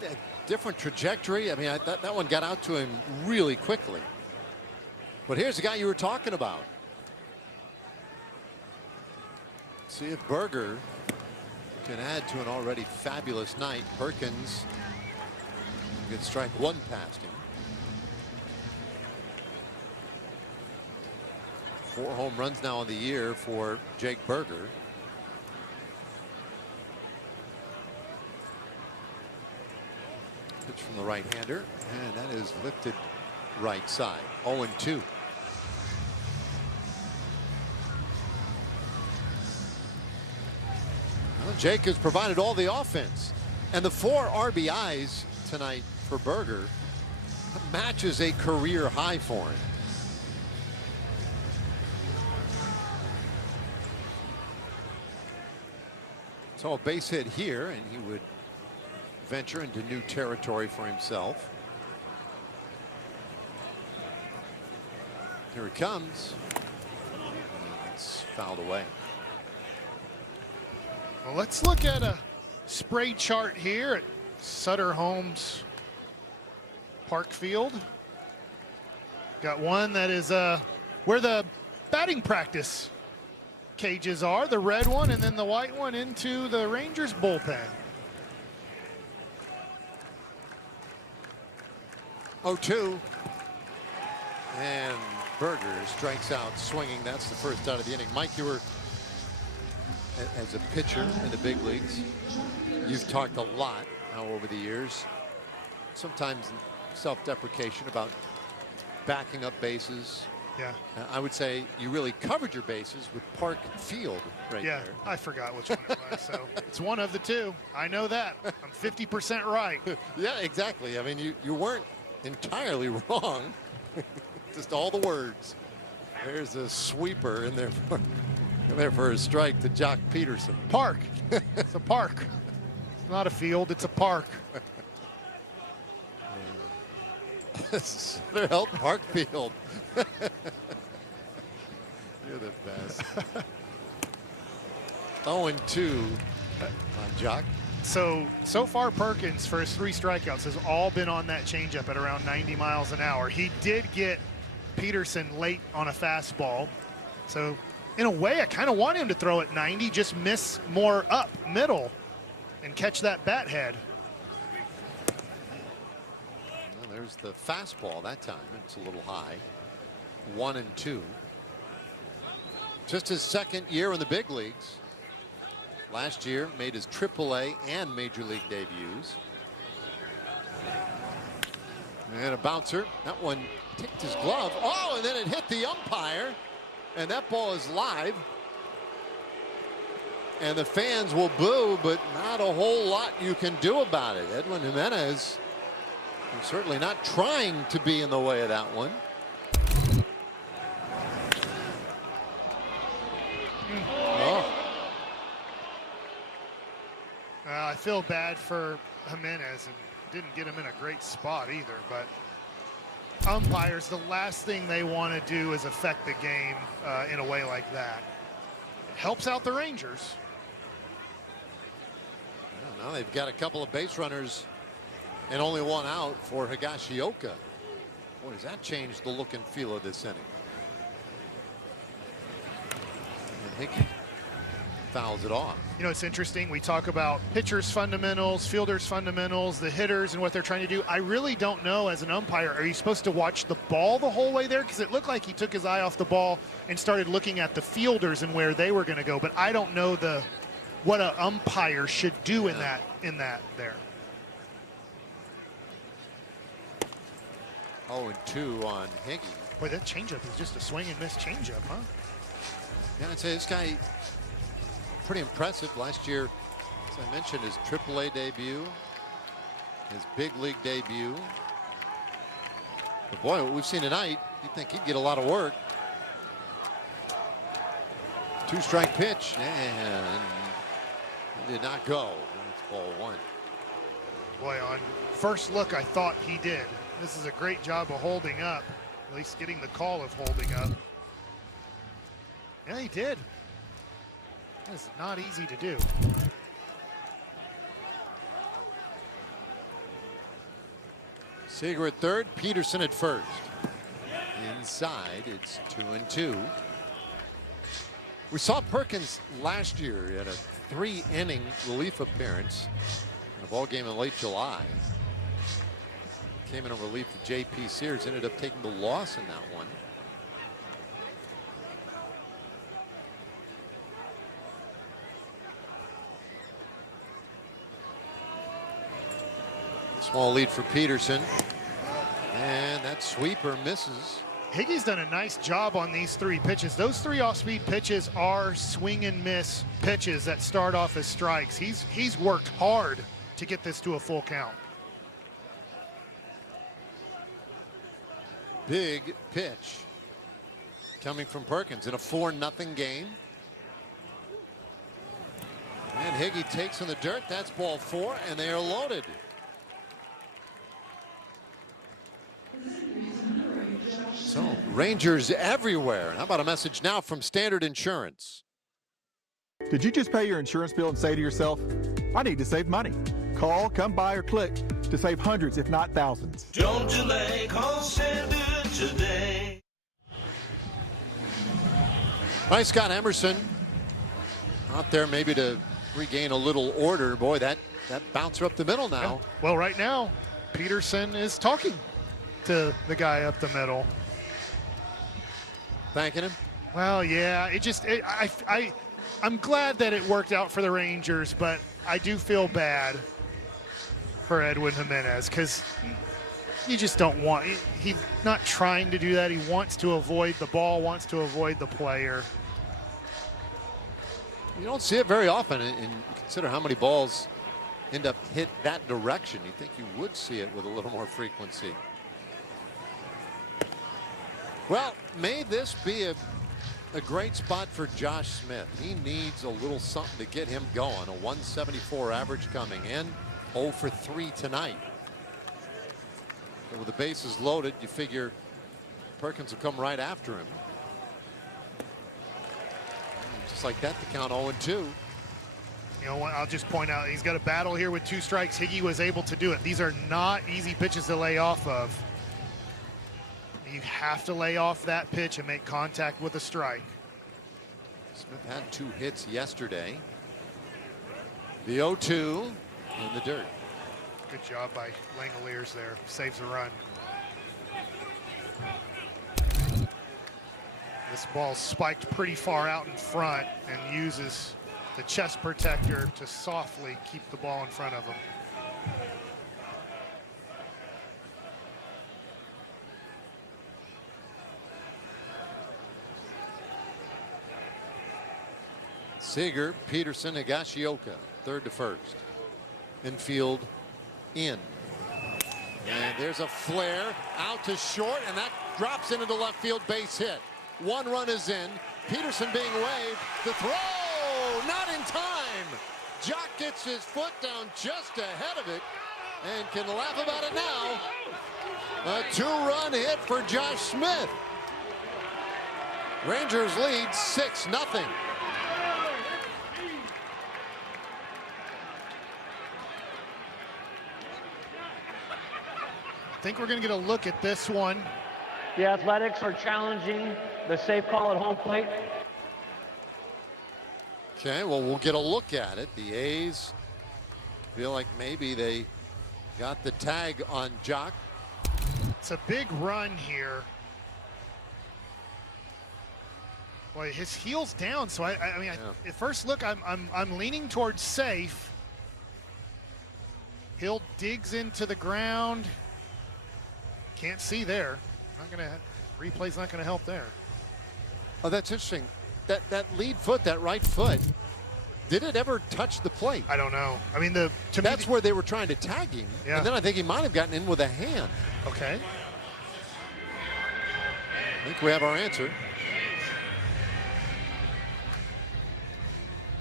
different trajectory. I mean, that one got out to him really quickly. But here's the guy you were talking about. See if Berger can add to an already fabulous night. Perkins gets strike 1 past him. 4 home runs now in the year for Jake Berger. Pitch from the right-hander, and that is lifted right side. 0-2. Well, Jake has provided all the offense, and the 4 RBIs tonight for Berger matches a career high for him. So a base hit here, and he would venture into new territory for himself. Here it comes. It's fouled away. Well, let's look at a spray chart here at Sutter Homes Park Field. Got one that is where the batting practice cages are, the red one, and then the white one into the Rangers bullpen. 0-2. And Berger strikes out swinging. That's the first out of the inning. Mike, you were, as a pitcher in the big leagues, you've talked a lot over the years, sometimes self-deprecation, about backing up bases. Yeah. I would say you really covered your bases with Park Field right Yeah, there. I forgot which one it was. So it's one of the 2. I know that. I'm 50% right. Yeah, exactly. I mean, you weren't entirely wrong. Just all the words. There's a sweeper in there for a strike to Jock Peterson. Park. It's a park. It's not a field. It's a park. Sutter Health Park Field. You're the best. 0-2 on Jock. So far Perkins, for his 3 strikeouts, has all been on that changeup at around 90 miles an hour. He did get Peterson late on a fastball. So in a way, I kind of want him to throw at 90, just miss more up middle and catch that bat head. Well, there's the fastball that time. It's a little high. 1-2. Just his second year in the big leagues. Last year made his AAA and Major League debuts. And a bouncer. That one ticked his glove. Oh, and then it hit the umpire. And that ball is live. And the fans will boo, but not a whole lot you can do about it. Edwin Jimenez is certainly not trying to be in the way of that one. Oh. I feel bad for Jimenez and didn't get him in a great spot either, but umpires, the last thing they want to do is affect the game in a way like that. It helps out the Rangers. Now they've got a couple of base runners and only 1 out for Higashioka. Boy, does that change the look and feel of this inning. And Hickey fouls it off. You know, it's interesting. We talk about pitchers' fundamentals, fielders' fundamentals, the hitters and what they're trying to do. I really don't know as an umpire, are you supposed to watch the ball the whole way there? Because it looked like he took his eye off the ball and started looking at the fielders and where they were going to go. But I don't know what an umpire should do in that there. 0-2 on Higgy. Boy, that changeup is just a swing and miss changeup, huh? Yeah, I'd say this guy pretty impressive. Last year, as I mentioned, his AAA debut, his big league debut. But boy, what we've seen tonight, you'd think he'd get a lot of work. 2-strike pitch, and it did not go. It's ball 1. Boy, on first look, I thought he did. This is a great job of holding up, at least getting the call of holding up. Yeah, he did. That's not easy to do. Seager at third, Peterson at first. Inside, it's 2-2. We saw Perkins last year at a 3-inning relief appearance in a ball game in late July. Came in relief of J.P. Sears, ended up taking the loss in that one. Small lead for Peterson, and that sweeper misses. Higgy's done a nice job on these 3 pitches. Those 3 off-speed pitches are swing and miss pitches that start off as strikes. He's worked hard to get this to a full count. Big pitch coming from Perkins in a 4-0 game. And Higgy takes in the dirt. That's ball 4, and they are loaded. So Rangers everywhere. How about a message now from Standard Insurance? Did you just pay your insurance bill and say to yourself, I need to save money? Call, come by, or click to save hundreds, if not thousands. Don't delay, call Standard today. All right, Scott Emerson out there maybe to regain a little order. Boy, that bouncer up the middle now. Well, right now, Peterson is talking to the guy up the middle. Thanking him? Well, yeah, I'm glad that it worked out for the Rangers, but I do feel bad for Edwin Jimenez because you just don't want, he's not trying to do that. He wants to avoid the ball, wants to avoid the player. You don't see it very often, and you consider how many balls end up hit that direction. You think you would see it with a little more frequency. Well, may this be a great spot for Josh Smith. He needs a little something to get him going. A 174 average coming in, 0 for 3 tonight. And with the bases loaded, you figure Perkins will come right after him. Just like that, the count 0-2. You know what? I'll just point out he's got a battle here with 2 strikes. Higgy was able to do it. These are not easy pitches to lay off of. You have to lay off that pitch and make contact with a strike. Smith had 2 hits yesterday. The 0-2 in the dirt. Good job by Langoliers there. Saves a run. This ball spiked pretty far out in front and uses the chest protector to softly keep the ball in front of him. Seager, Peterson, Higashioka, third to first. Infield in. And there's a flare out to short, and that drops into the left field, base hit. 1 run is in. Peterson being waved. The throw, not in time. Jock gets his foot down just ahead of it and can laugh about it now. A 2-run hit for Josh Smith. Rangers lead 6-0. I think we're going to get a look at this one. The Athletics are challenging the safe call at home plate. Okay, well, we'll get a look at it. The A's feel like maybe they got the tag on Jock. It's a big run here. Boy, his heel's down, so I mean, Yeah. at first look, I'm leaning towards safe. Hill digs into the ground. Can't see there. Not gonna replay's not gonna help there. Oh, that's interesting. That lead foot, that right foot, did it ever touch the plate? I don't know. I mean, That's where they were trying to tag him. Yeah. And then I think he might have gotten in with a hand. Okay. I think we have our answer.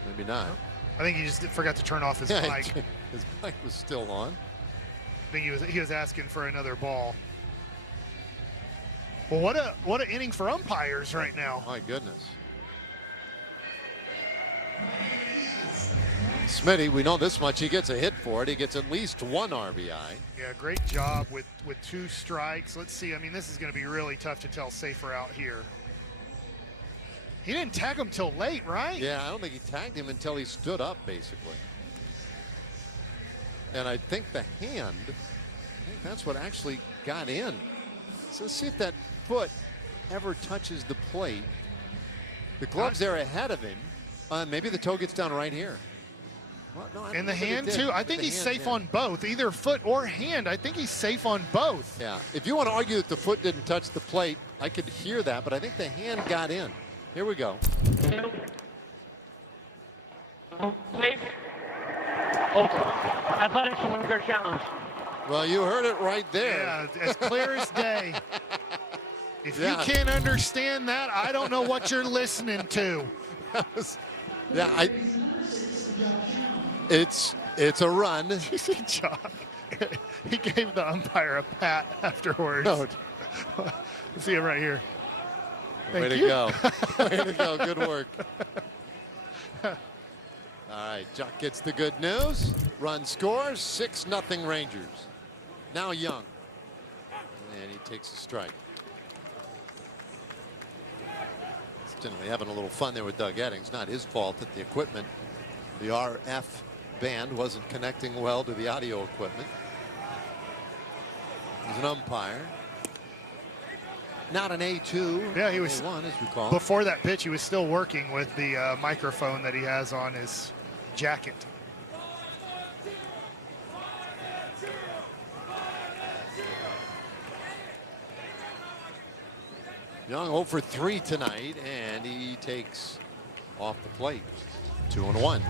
Maybe not. I think he just forgot to turn off his Yeah, mic. his mic was still on. I think he was asking for another ball. Well, what an inning for umpires right now. My goodness. Smitty, we know this much. He gets a hit for it. He gets at least 1 RBI. Yeah, great job with 2 strikes. Let's see. I mean, this is going to be really tough to tell safer out here. He didn't tag him till late, right? Yeah, I don't think he tagged him until he stood up, basically. And I think the hand, that's what actually got in. So let's see if that foot ever touches the plate. The gloves there ahead of him. Maybe the toe gets down right here. Well, no, And the hand, too. I think he's safe on both, either foot or hand. I think he's safe on both. Yeah, if you want to argue that the foot didn't touch the plate, I could hear that, but I think the hand got in. Here we go. Safe. Oakland. Athletics win their challenge. Well, you heard it right there. Yeah, as clear as day. If Yeah. you can't understand that, I don't know what you're listening to. Yeah, it's a run. You see Jock? He gave the umpire a pat afterwards. No. See it right here. Way to you. go. Way to go. Good work. All right, Jock gets the good news. Run scores, 6-0 Rangers. Now Young. And he takes a strike. Incidentally, having a little fun there with Doug Eddings. Not his fault that the equipment, the RF band, wasn't connecting well to the audio equipment. He's an umpire. Not an A2. Yeah, he was. A1, as we call it. Before that pitch, he was still working with the microphone that he has on his jacket. Young 0 for 3 tonight, and he takes off the plate. 2-1.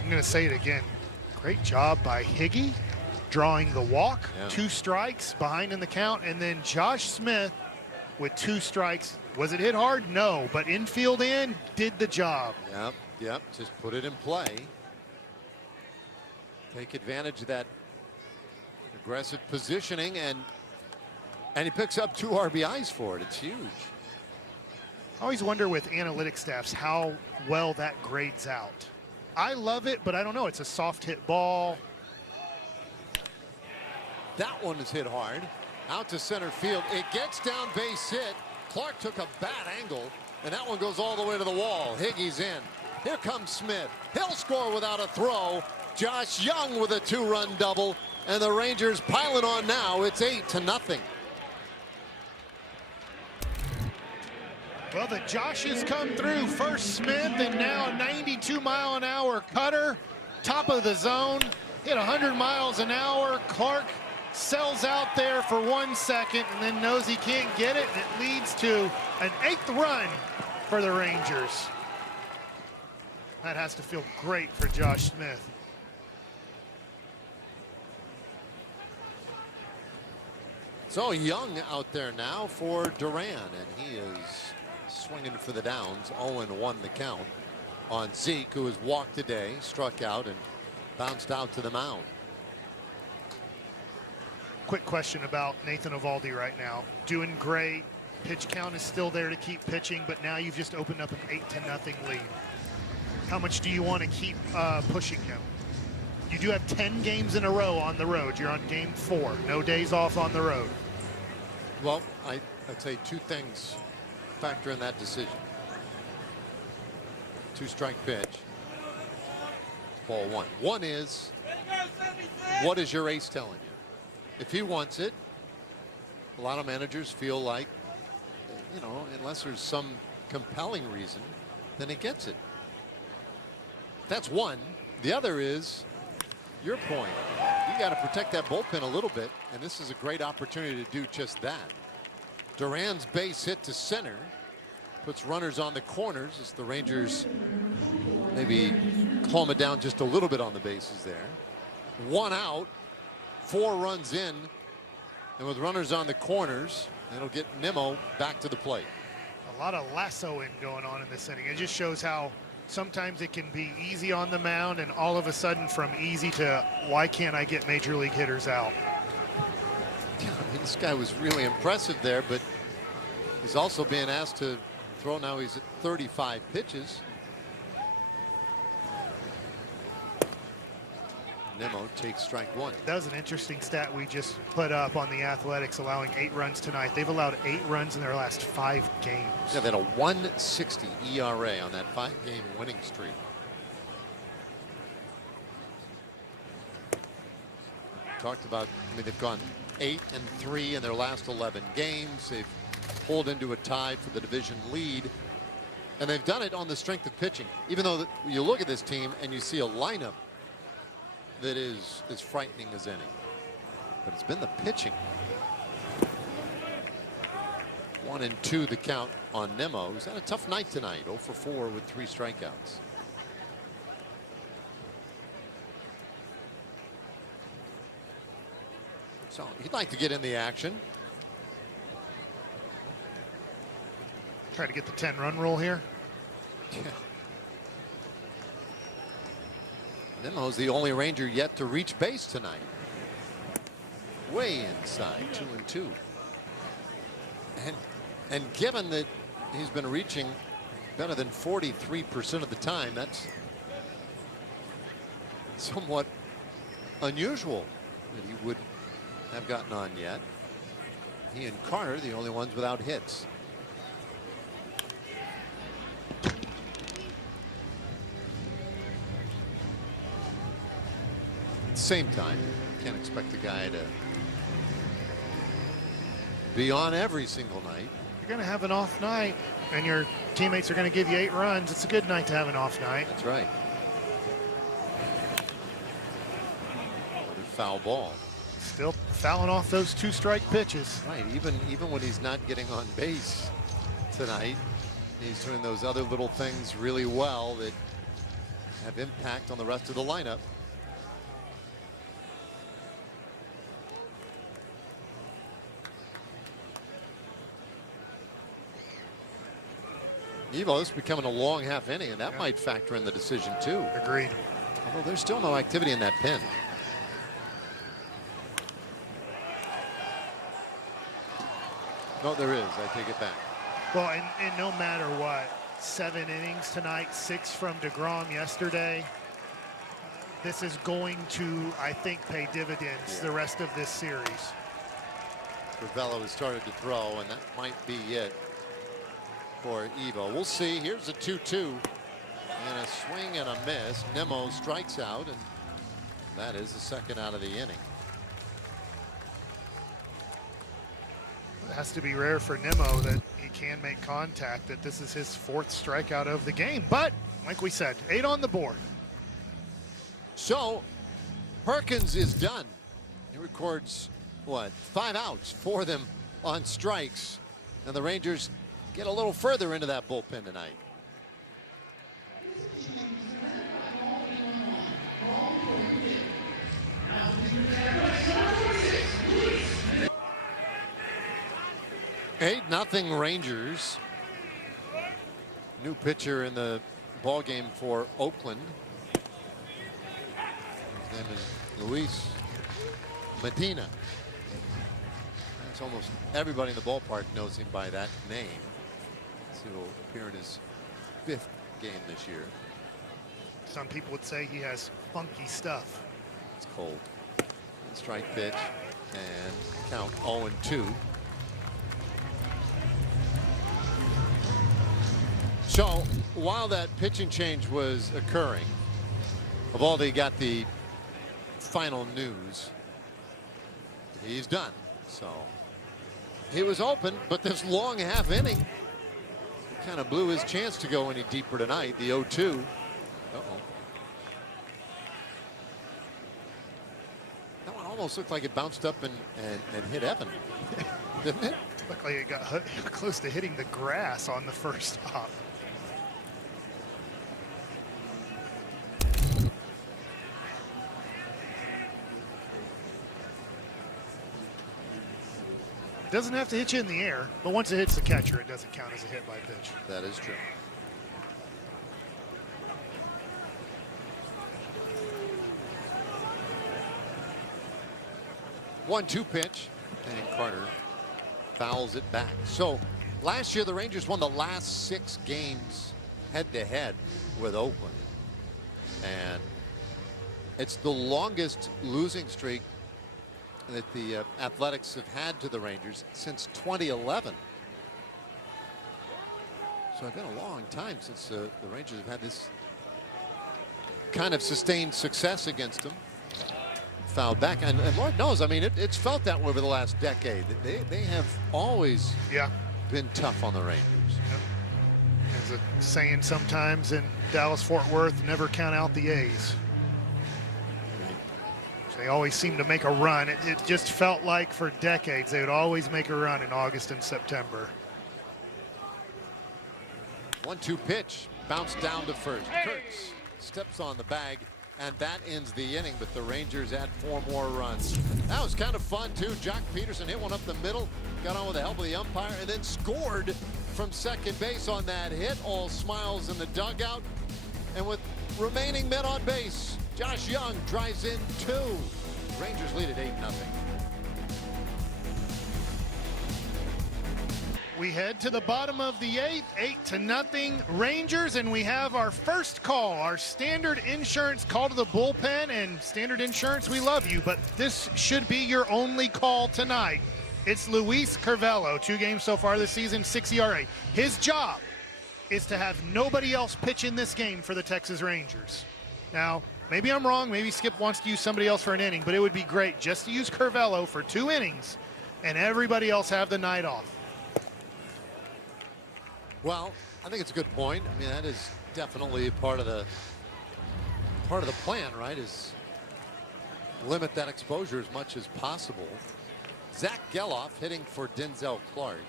I'm going to say it again. Great job by Higgy, drawing the walk. Yeah. 2 strikes, behind in the count, and then Josh Smith with 2 strikes. Was it hit hard? No, but infield in did the job. Yep. Just put it in play. Take advantage of that aggressive positioning, and he picks up 2 RBIs for it. It's huge. I always wonder with analytics staffs how well that grades out. I love it, but I don't know. It's a soft hit ball. That one is hit hard. Out to center field. It gets down, base hit. Clark took a bad angle, and that one goes all the way to the wall. Higgy's in. Here comes Smith. He'll score without a throw. Josh Young with a 2-run double, and the Rangers piling on now. It's 8-0. Well, the Joshes come through. First Smith, and now a 92-mile-an-hour cutter. Top of the zone. Hit 100 miles an hour. Clark sells out there for 1 second and then knows he can't get it, and it leads to an 8th run for the Rangers. That has to feel great for Josh Smith. So Young out there now for Duran, and he is swinging for the downs. 0-1 the count on Zeke, who has walked today, struck out, and bounced out to the mound. Quick question about Nathan Eovaldi right now. Doing great. Pitch count is still there to keep pitching, but now you've just opened up an 8-0 lead. How much do you want to keep pushing him? You do have 10 games in a row on the road. You're on game 4. No days off on the road. Well, I'd say 2 things factor in that decision. 2-strike pitch. Ball 1. One is, what is your ace telling you? If he wants it, a lot of managers feel like, you know, unless there's some compelling reason, then he gets it. That's one. The other is your point. You got to protect that bullpen a little bit, and this is a great opportunity to do just that. Duran's base hit to center puts runners on the corners as the Rangers maybe calm it down just a little bit on the bases there. 1 out, 4 runs in, and with runners on the corners, it'll get Nimmo back to the plate. A lot of lassoing going on in this inning. It just shows how sometimes it can be easy on the mound, and all of a sudden from easy to why can't I get major league hitters out? Yeah, I mean, this guy was really impressive there, but he's also being asked to throw. Now he's at 35 pitches. Nimmo takes strike 1. That was an interesting stat we just put up on the Athletics, allowing 8 runs tonight. They've allowed 8 runs in their last 5 games. Yeah, they had a 1.60 ERA on that 5-game winning streak. Talked about, I mean, they've gone 8-3 in their last 11 games. They've pulled into a tie for the division lead, and they've done it on the strength of pitching. Even though you look at this team and you see a lineup that is as frightening as any, but it's been the pitching. 1-2 the count on Nimmo, who's had a tough night tonight. 0 for 4 with 3 strikeouts. So he'd like to get in the action. Try to get the 10-run rule here. Yeah. Nimmo's the only Ranger yet to reach base tonight. Way inside, 2-2. And given that he's been reaching better than 43% of the time, that's somewhat unusual that he would have gotten on yet. He and Carter, the only ones without hits. Same time, can't expect a guy to be on every single night. You're going to have an off night, and your teammates are going to give you 8 runs. It's a good night to have an off night. That's right. Foul ball. Still fouling off those 2-strike pitches. Right, even when he's not getting on base tonight, he's doing those other little things really well that have impact on the rest of the lineup. Evo's becoming a long half inning, and that might factor in the decision too. Agreed. Although there's still no activity in that pen. No, there is. I take it back. Well, and no matter what, 7 innings tonight, 6 from DeGrom yesterday. This is going to, I think, pay dividends the rest of this series. Curvelo has started to throw, and that might be it for Evo. We'll see. Here's a 2-2 and a swing and a miss. Nimmo strikes out, and that is the second out of the inning. It has to be rare for Nimmo that he can make contact, that this is his 4th strikeout of the game. But like we said, 8 on the board. So Perkins is done. He records, what, 5 outs, 4 of them on strikes. And the Rangers get a little further into that bullpen tonight. Nothing Rangers. New pitcher in the ball game for Oakland. His name is Luis Medina. It's almost everybody in the ballpark knows him by that name. He will appear in his 5th game this year. Some people would say he has funky stuff. It's cold. Strike pitch and count 0-2. So while that pitching change was occurring, Eovaldi got the final news. He's done. So he was open, but this long half inning kind of blew his chance to go any deeper tonight. The 0-2. That one almost looked like it bounced up and hit Evan, didn't it? Looked like it got close to hitting the grass on the first hop. It doesn't have to hit you in the air, but once it hits the catcher, it doesn't count as a hit by pitch. That is true. One-two pitch, and Carter fouls it back. So last year the Rangers won the last 6 games head-to-head with Oakland, and it's the longest losing streak that the Athletics have had to the Rangers since 2011. So it's been a long time since the Rangers have had this kind of sustained success against them. Fouled back, and Lord knows, I mean, it's felt that way over the last decade. They have always been tough on the Rangers. There's a saying sometimes in Dallas-Fort Worth, never count out the A's. They always seem to make a run. It just felt like for decades they would always make a run in August and September. 1-2 pitch, bounced down to first. Kurtz steps on the bag, and that ends the inning, but the Rangers add 4 more runs. That was kind of fun too. Jock Peterson hit one up the middle, got on with the help of the umpire, and then scored from second base on that hit. All smiles in the dugout, and with remaining men on base, Josh Young drives in 2. Rangers lead at 8-0. We head to the bottom of the 8th, 8-0 Rangers, and we have our first call, our Standard Insurance call to the bullpen. And Standard Insurance, we love you, but this should be your only call tonight. It's Luis Curvelo, 2 games so far this season, 6 ERA. His job is to have nobody else pitch in this game for the Texas Rangers. Now, maybe I'm wrong. Maybe Skip wants to use somebody else for an inning, but it would be great just to use Curvelo for 2 innings and everybody else have the night off. Well, I think it's a good point. I mean, that is definitely part of the plan, right? Is limit that exposure as much as possible. Zach Geloff hitting for Denzel Clark.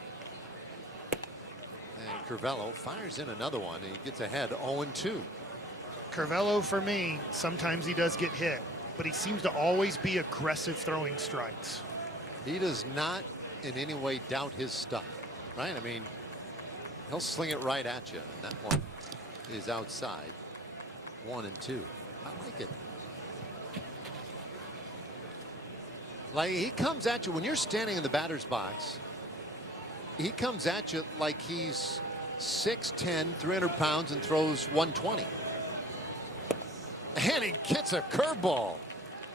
And Curvelo fires in another one, and he gets ahead 0-2. Curvelo, for me, sometimes he does get hit, but he seems to always be aggressive throwing strikes. He does not in any way doubt his stuff, right? I mean, he'll sling it right at you, and that one is outside. 1-2. I like it. Like, he comes at you when you're standing in the batter's box. he comes at you like he's 6'10", 300 pounds, and throws 120. And he gets a curveball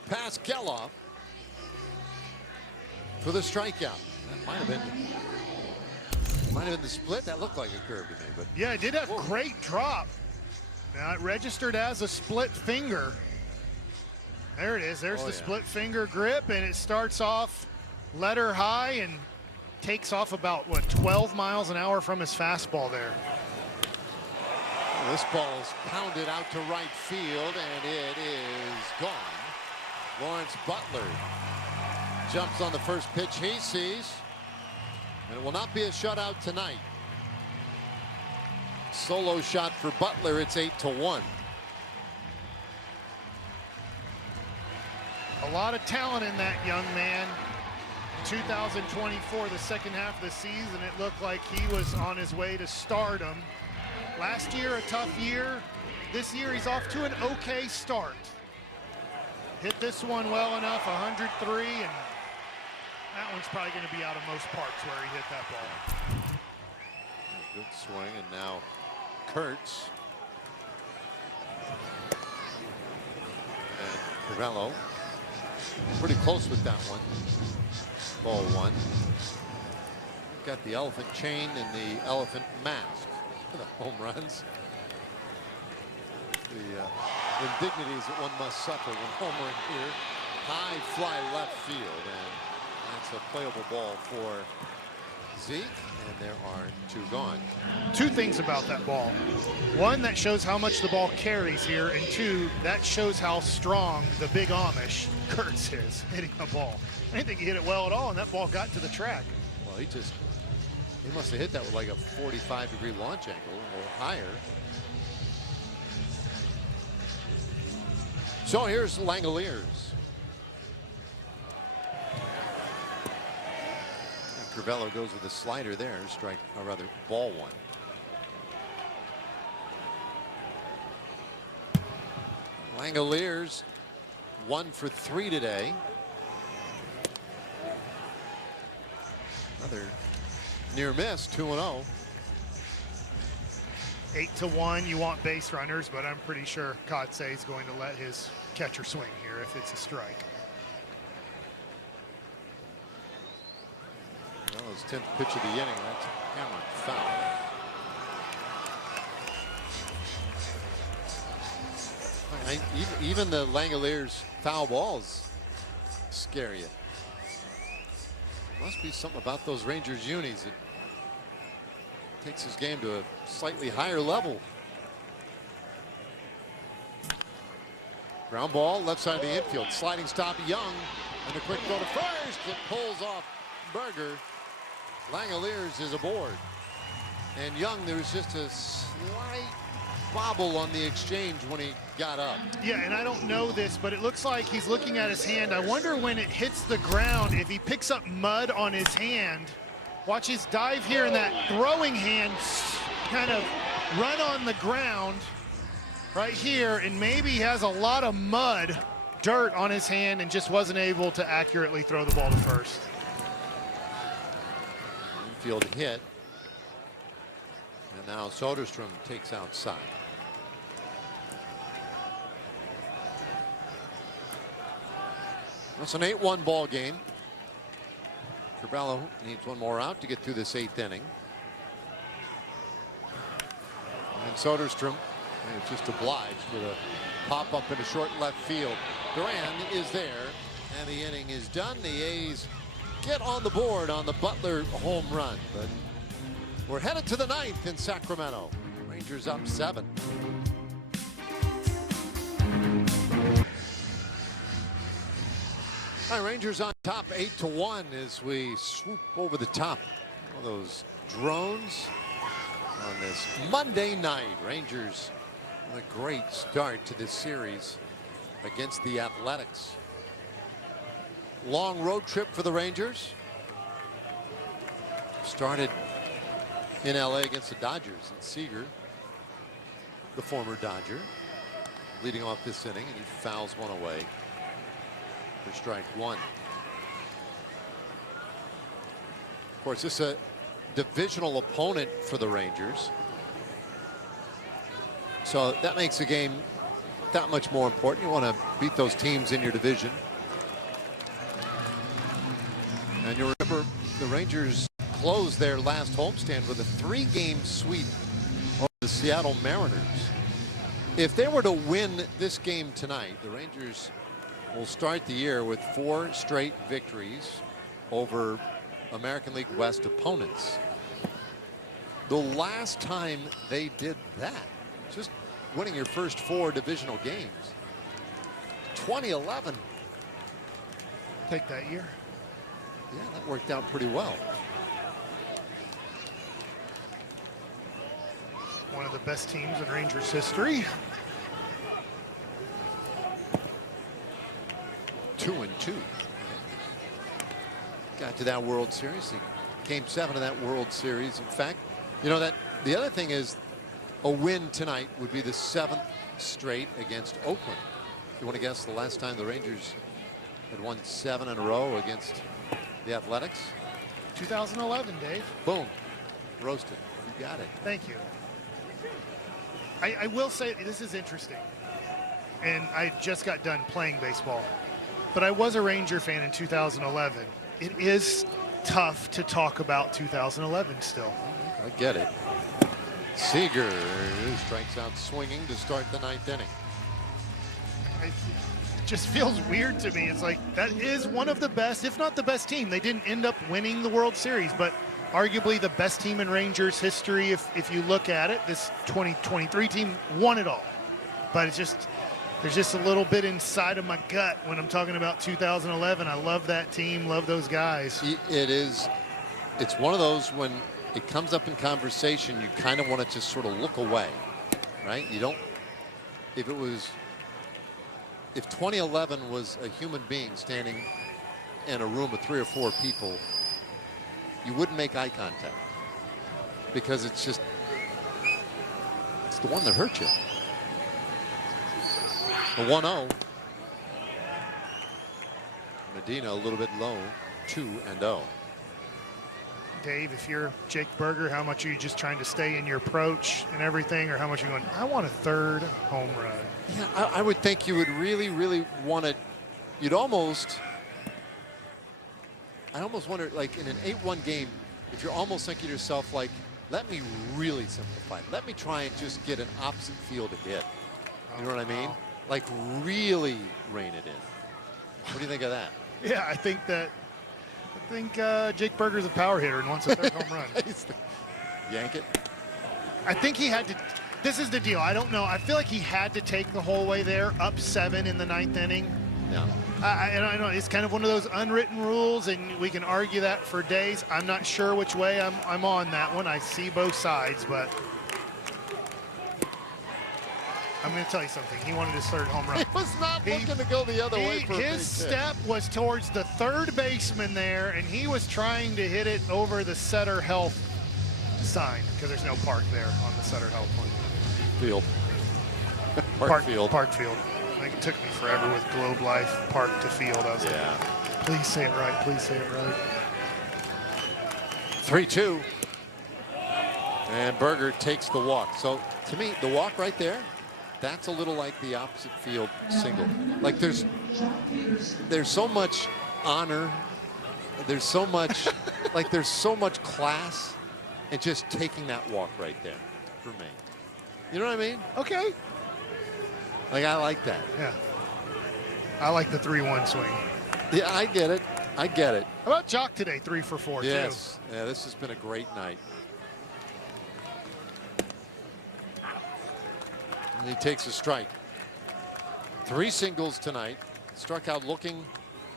past Geloff for the strikeout. That might have been the split. That looked like a curve to me, but yeah, it did have great drop. Now it registered as a split finger. There it is. There's the split finger grip, and it starts off letter high and takes off about, what, 12 miles an hour from his fastball there. This ball is pounded out to right field, and it is gone. Lawrence Butler jumps on the first pitch he sees, and it will not be a shutout tonight. Solo shot for Butler. It's 8-1. A lot of talent in that young man. 2024, the second half of the season, it looked like he was on his way to stardom. Last year, a tough year. This year, he's off to an okay start. Hit this one well enough, 103, and that one's probably going to be out of most parks where he hit that ball. Good swing, and now Kurtz. And Crivello pretty close with that one. Ball one. Got the elephant chain and the elephant mask for the home runs. The indignities that one must suffer when homering here. High fly left field, and that's a playable ball for Zeke, and there are two gone. Two things about that ball. One, that shows how much the ball carries here, and two, that shows how strong the big Amish Kurtz is hitting the ball. I didn't think he hit it well at all, and that ball got to the track. Well, he must have hit that with like a 45-degree launch angle or higher. So here's Langoliers. Crivello goes with a slider there, strike, or rather, ball one. Langoliers 1 for 3 today. Another near miss, 2-0. 8-1, you want base runners, but I'm pretty sure Kotsay is going to let his catcher swing here if it's a strike. Well, his 10th pitch of the inning, that's hammered foul. Even the Langoliers foul balls scare you. Must be something about those Rangers unis that takes his game to a slightly higher level. Ground ball, left side of the infield. Sliding stop, Young. And the quick throw to first. It pulls off Berger. Langoliers is aboard. And Young, there was just a slight bobble on the exchange when he got up. Yeah, and I don't know this, but it looks like he's looking at his hand. I wonder when it hits the ground if he picks up mud on his hand. Watch his dive here, and that throwing hand kind of run on the ground right here, and maybe he has a lot of mud, dirt on his hand, and just wasn't able to accurately throw the ball to first. Infield hit. And now Soderstrom takes outside. That's an 8-1 ball game. Crivello needs one more out to get through this 8th inning. And Soderstrom is just obliged with a pop-up into short left field. Duran is there, and the inning is done. The A's get on the board on the Butler home run. But we're headed to the 9th in Sacramento. Rangers up 7. All right, Rangers on top 8-1 as we swoop over the top of those drones on this Monday night. Rangers with a great start to this series against the Athletics. Long road trip for the Rangers. Started in LA against the Dodgers, and Seager, the former Dodger, leading off this inning, and he fouls one away for strike one. Of course, this divisional opponent for the Rangers. So that makes the game that much more important. You want to beat those teams in your division. And you remember the Rangers closed their last homestand with a 3-game sweep over the Seattle Mariners. If they were to win this game tonight, the Rangers will start the year with 4 straight victories over American League West opponents. The last time they did that, just winning your first 4 divisional games, 2011. Take that year. Yeah, that worked out pretty well. One of the best teams in Rangers history. 2-2. Got to that World Series. Game 7 of that World Series. In fact, you know that the other thing is a win tonight would be the 7th straight against Oakland. You want to guess the last time the Rangers had won 7 in a row against the Athletics? 2011, Dave. Boom. Roasted. You got it. Thank you. I will say this is interesting. And I just got done playing baseball. But I was a Ranger fan in 2011. It is tough to talk about 2011 still. I get it. Seager strikes out swinging to start the 9th inning. It just feels weird to me. It's like that is one of the best, if not the best team. They didn't end up winning the World Series, but arguably the best team in Rangers history. If you look at it, this 2023 team won it all. But it's just, there's just a little bit inside of my gut when I'm talking about 2011. I love that team, love those guys. It is, it's one of those when it comes up in conversation, you kind of want to just sort of look away, right? You don't, if 2011 was a human being standing in a room with 3 or 4 people, you wouldn't make eye contact because it's just, it's the one that hurt you. The 1-0. Medina a little bit low, 2-0. Dave, if you're Jake Berger, how much are you just trying to stay in your approach and everything, or how much are you going, I want a 3rd home run? Yeah, I would think you would really, really want to, you'd almost, I almost wonder, like in an 8-1 game, if you're almost thinking to yourself, like, let me really simplify it. Let me try and just get an opposite field hit. You know what I mean? Like really rein it in. What do you think of that? Yeah, I think Jake Berger's a power hitter and wants a 3rd home run. Yank it. I think he had to. This is the deal. I don't know. I feel like he had to take the whole way there, up 7 in the 9th inning. Yeah. And I know it's kind of one of those unwritten rules, and we can argue that for days. I'm not sure which way I'm on that one. I see both sides, but I'm going to tell you something. He wanted his 3rd home run. He was not looking to go the other way for his step was towards the 3rd baseman there, and he was trying to hit it over the Sutter Health sign, because there's no park there on the Sutter Health one. Field. Park field. Park field. I think it took me forever with Globe Life, park to field. I was like, please say it right. Please say it right. 3-2. And Berger takes the walk. So to me, the walk right there, that's a little like the opposite field single. Like there's so much honor. There's so much, like there's so much class in just taking that walk right there for me. You know what I mean? Okay. Like I like that. Yeah. I like the 3-1 swing. Yeah, I get it. I get it. How about Jock today? 3 for 4 yes. Too. Yeah, this has been a great night. And he takes a strike. 3 singles tonight. Struck out looking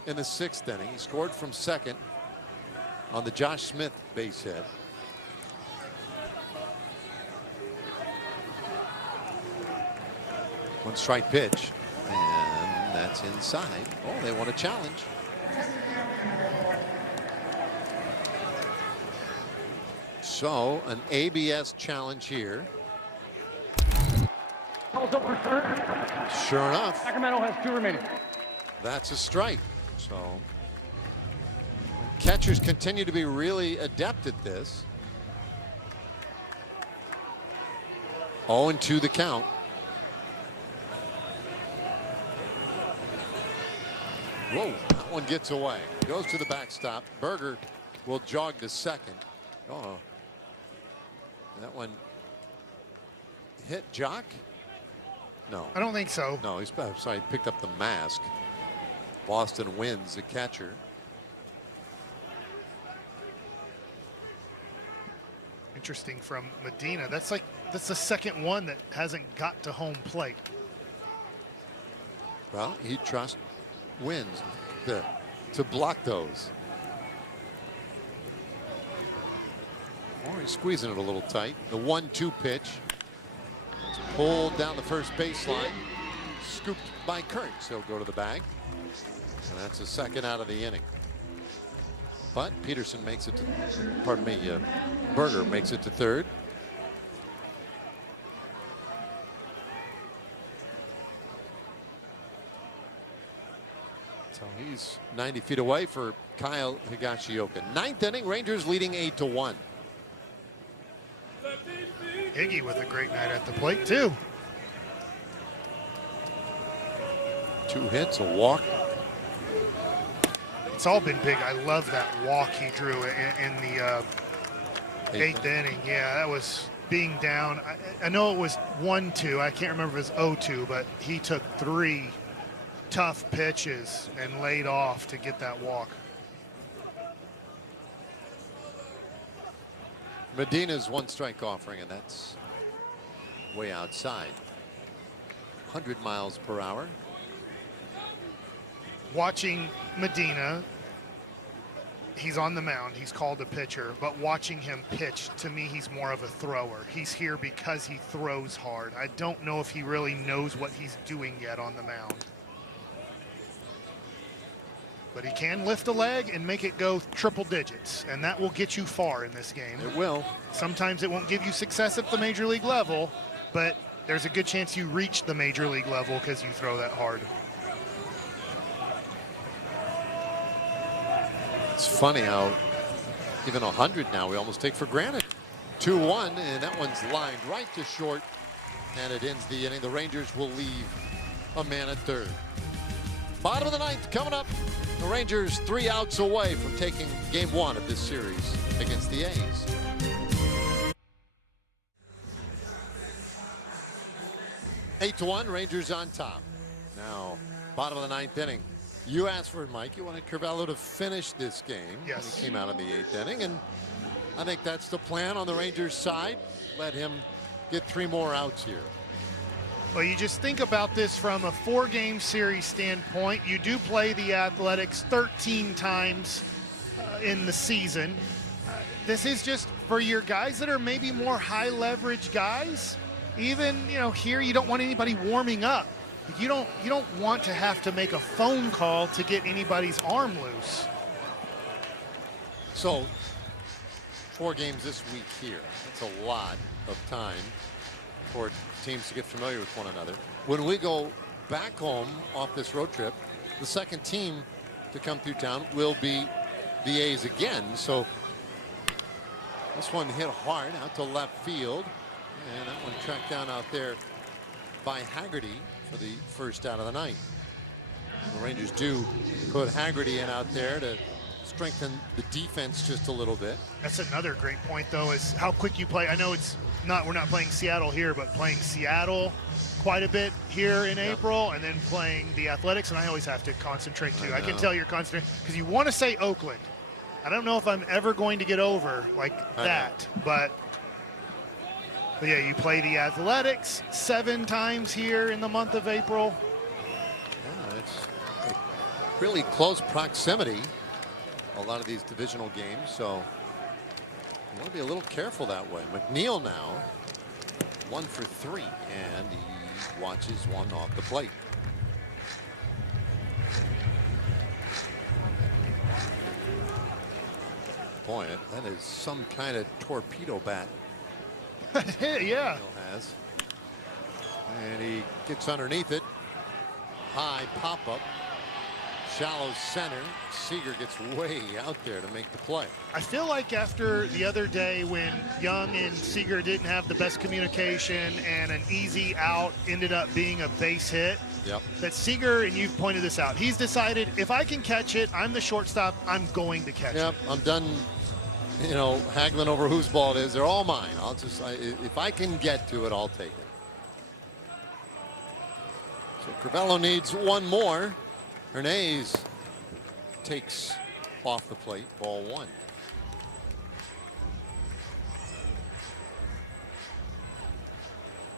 in the 6th inning. He scored from second on the Josh Smith base hit. One strike pitch, and that's inside. Oh, they want a challenge. So an ABS challenge here. Sure enough. Sacramento has 2 remaining. That's a strike. So catchers continue to be really adept at this. 0-2 the count. Whoa, that one gets away. Goes to the backstop. Berger will jog to second. Oh, that one hit Jock? No. I don't think so. No, he's sorry, he picked up the mask. Boston wins the catcher. Interesting from Medina. That's the second one that hasn't got to home plate. Well, he trusts Wins to block those. Or he's squeezing it a little tight. The 1-2 pitch. It's pulled down the first baseline. Scooped by Kurtz. He'll go to the bag. And that's the second out of the inning. But Peterson makes it to, pardon me, Berger makes it to third. So he's 90 feet away for Kyle Higashioka. Ninth inning, Rangers leading 8-1. Iggy with a great night at the plate too. 2 hits, a walk. It's all been big. I love that walk he drew in the eighth inning. Yeah, that was being down. I know it was 1-2. I can't remember if it was 0-2, but he took 3 tough pitches and laid off to get that walk. Medina's 1 strike offering, and that's way outside. 100 miles per hour. Watching Medina, he's on the mound, he's called a pitcher, but watching him pitch, to me, he's more of a thrower. He's here because he throws hard. I don't know if he really knows what he's doing yet on the mound. But he can lift a leg and make it go triple digits, and that will get you far in this game. It will. Sometimes it won't give you success at the major league level, but there's a good chance you reach the major league level because you throw that hard. It's funny how even 100 now we almost take for granted. 2-1, and that one's lined right to short, and it ends the inning. The Rangers will leave a man at third. Bottom of the ninth coming up. The Rangers 3 outs away from taking game 1 of this series against the A's. Eight to 1, Rangers on top. Now, bottom of the ninth inning. You asked for it, Mike. You wanted Carvalho to finish this game. Yes. When he came out in the 8th inning, and I think that's the plan on the Rangers side. Let him get 3 more outs here. Well, you just think about this from a 4-game series standpoint. You do play the Athletics 13 times in the season. This is just for your guys that are maybe more high leverage guys. Even, here you don't want anybody warming up. You don't want to have to make a phone call to get anybody's arm loose. So 4 games this week here. That's a lot of time for teams to get familiar with one another. When we go back home off this road trip, the second team to come through town will be the A's again. So this one hit hard out to left field, and that one tracked down out there by Haggerty for the first out of the ninth. The Rangers do put Haggerty in out there to strengthen the defense just a little bit. That's another great point, though, is how quick you play. I know we're not playing Seattle here, but playing Seattle quite a bit here in April, and then playing the Athletics, and I always have to concentrate too. I can tell you're concentrating because you want to say Oakland. I don't know if I'm ever going to get over like that, but yeah, you play the Athletics 7 times here in the month of April. Yeah, it's a really close proximity, a lot of these divisional games, so you want to be a little careful that way. McNeil now 1 for 3, and he watches one off the plate. Boy, that is some kind of torpedo bat. Yeah. McNeil has. And he gets underneath it. High pop up. shallow center. Seager gets way out there to make the play. I feel like after the other day when Young and Seager didn't have the best communication and an easy out ended up being a base hit, Yep. that Seager, and you've pointed this out, he's decided if I can catch it, I'm the shortstop, I'm going to catch Yep, it. I'm done, haggling over whose ball it is. They're all mine. If I can get to it, I'll take it. So Crivello needs one more. Hernandez takes off the plate, ball one.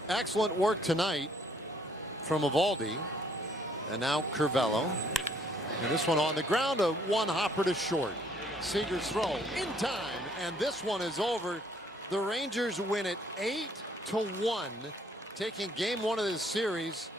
Excellent work tonight from Eovaldi. And now Crivello. And this one on the ground, a one hopper to short. Seager's throw in time, and this one is over. The Rangers win it 8-1, taking game one of this series.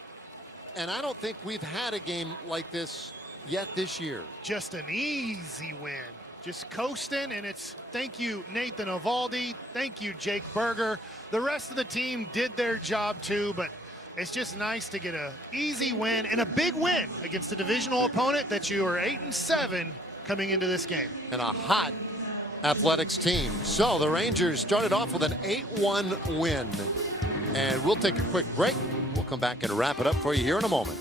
And I don't think we've had a game like this yet this year. Just an easy win. Just coasting, and it's thank you, Nathan Eovaldi. Thank you, Jake Berger. The rest of the team did their job too, but it's just nice to get an easy win and a big win against a divisional opponent that you are 8-7 coming into this game. And a hot Athletics team. So the Rangers started off with an 8-1 win. And we'll take a quick break. We'll come back and wrap it up for you here in a moment.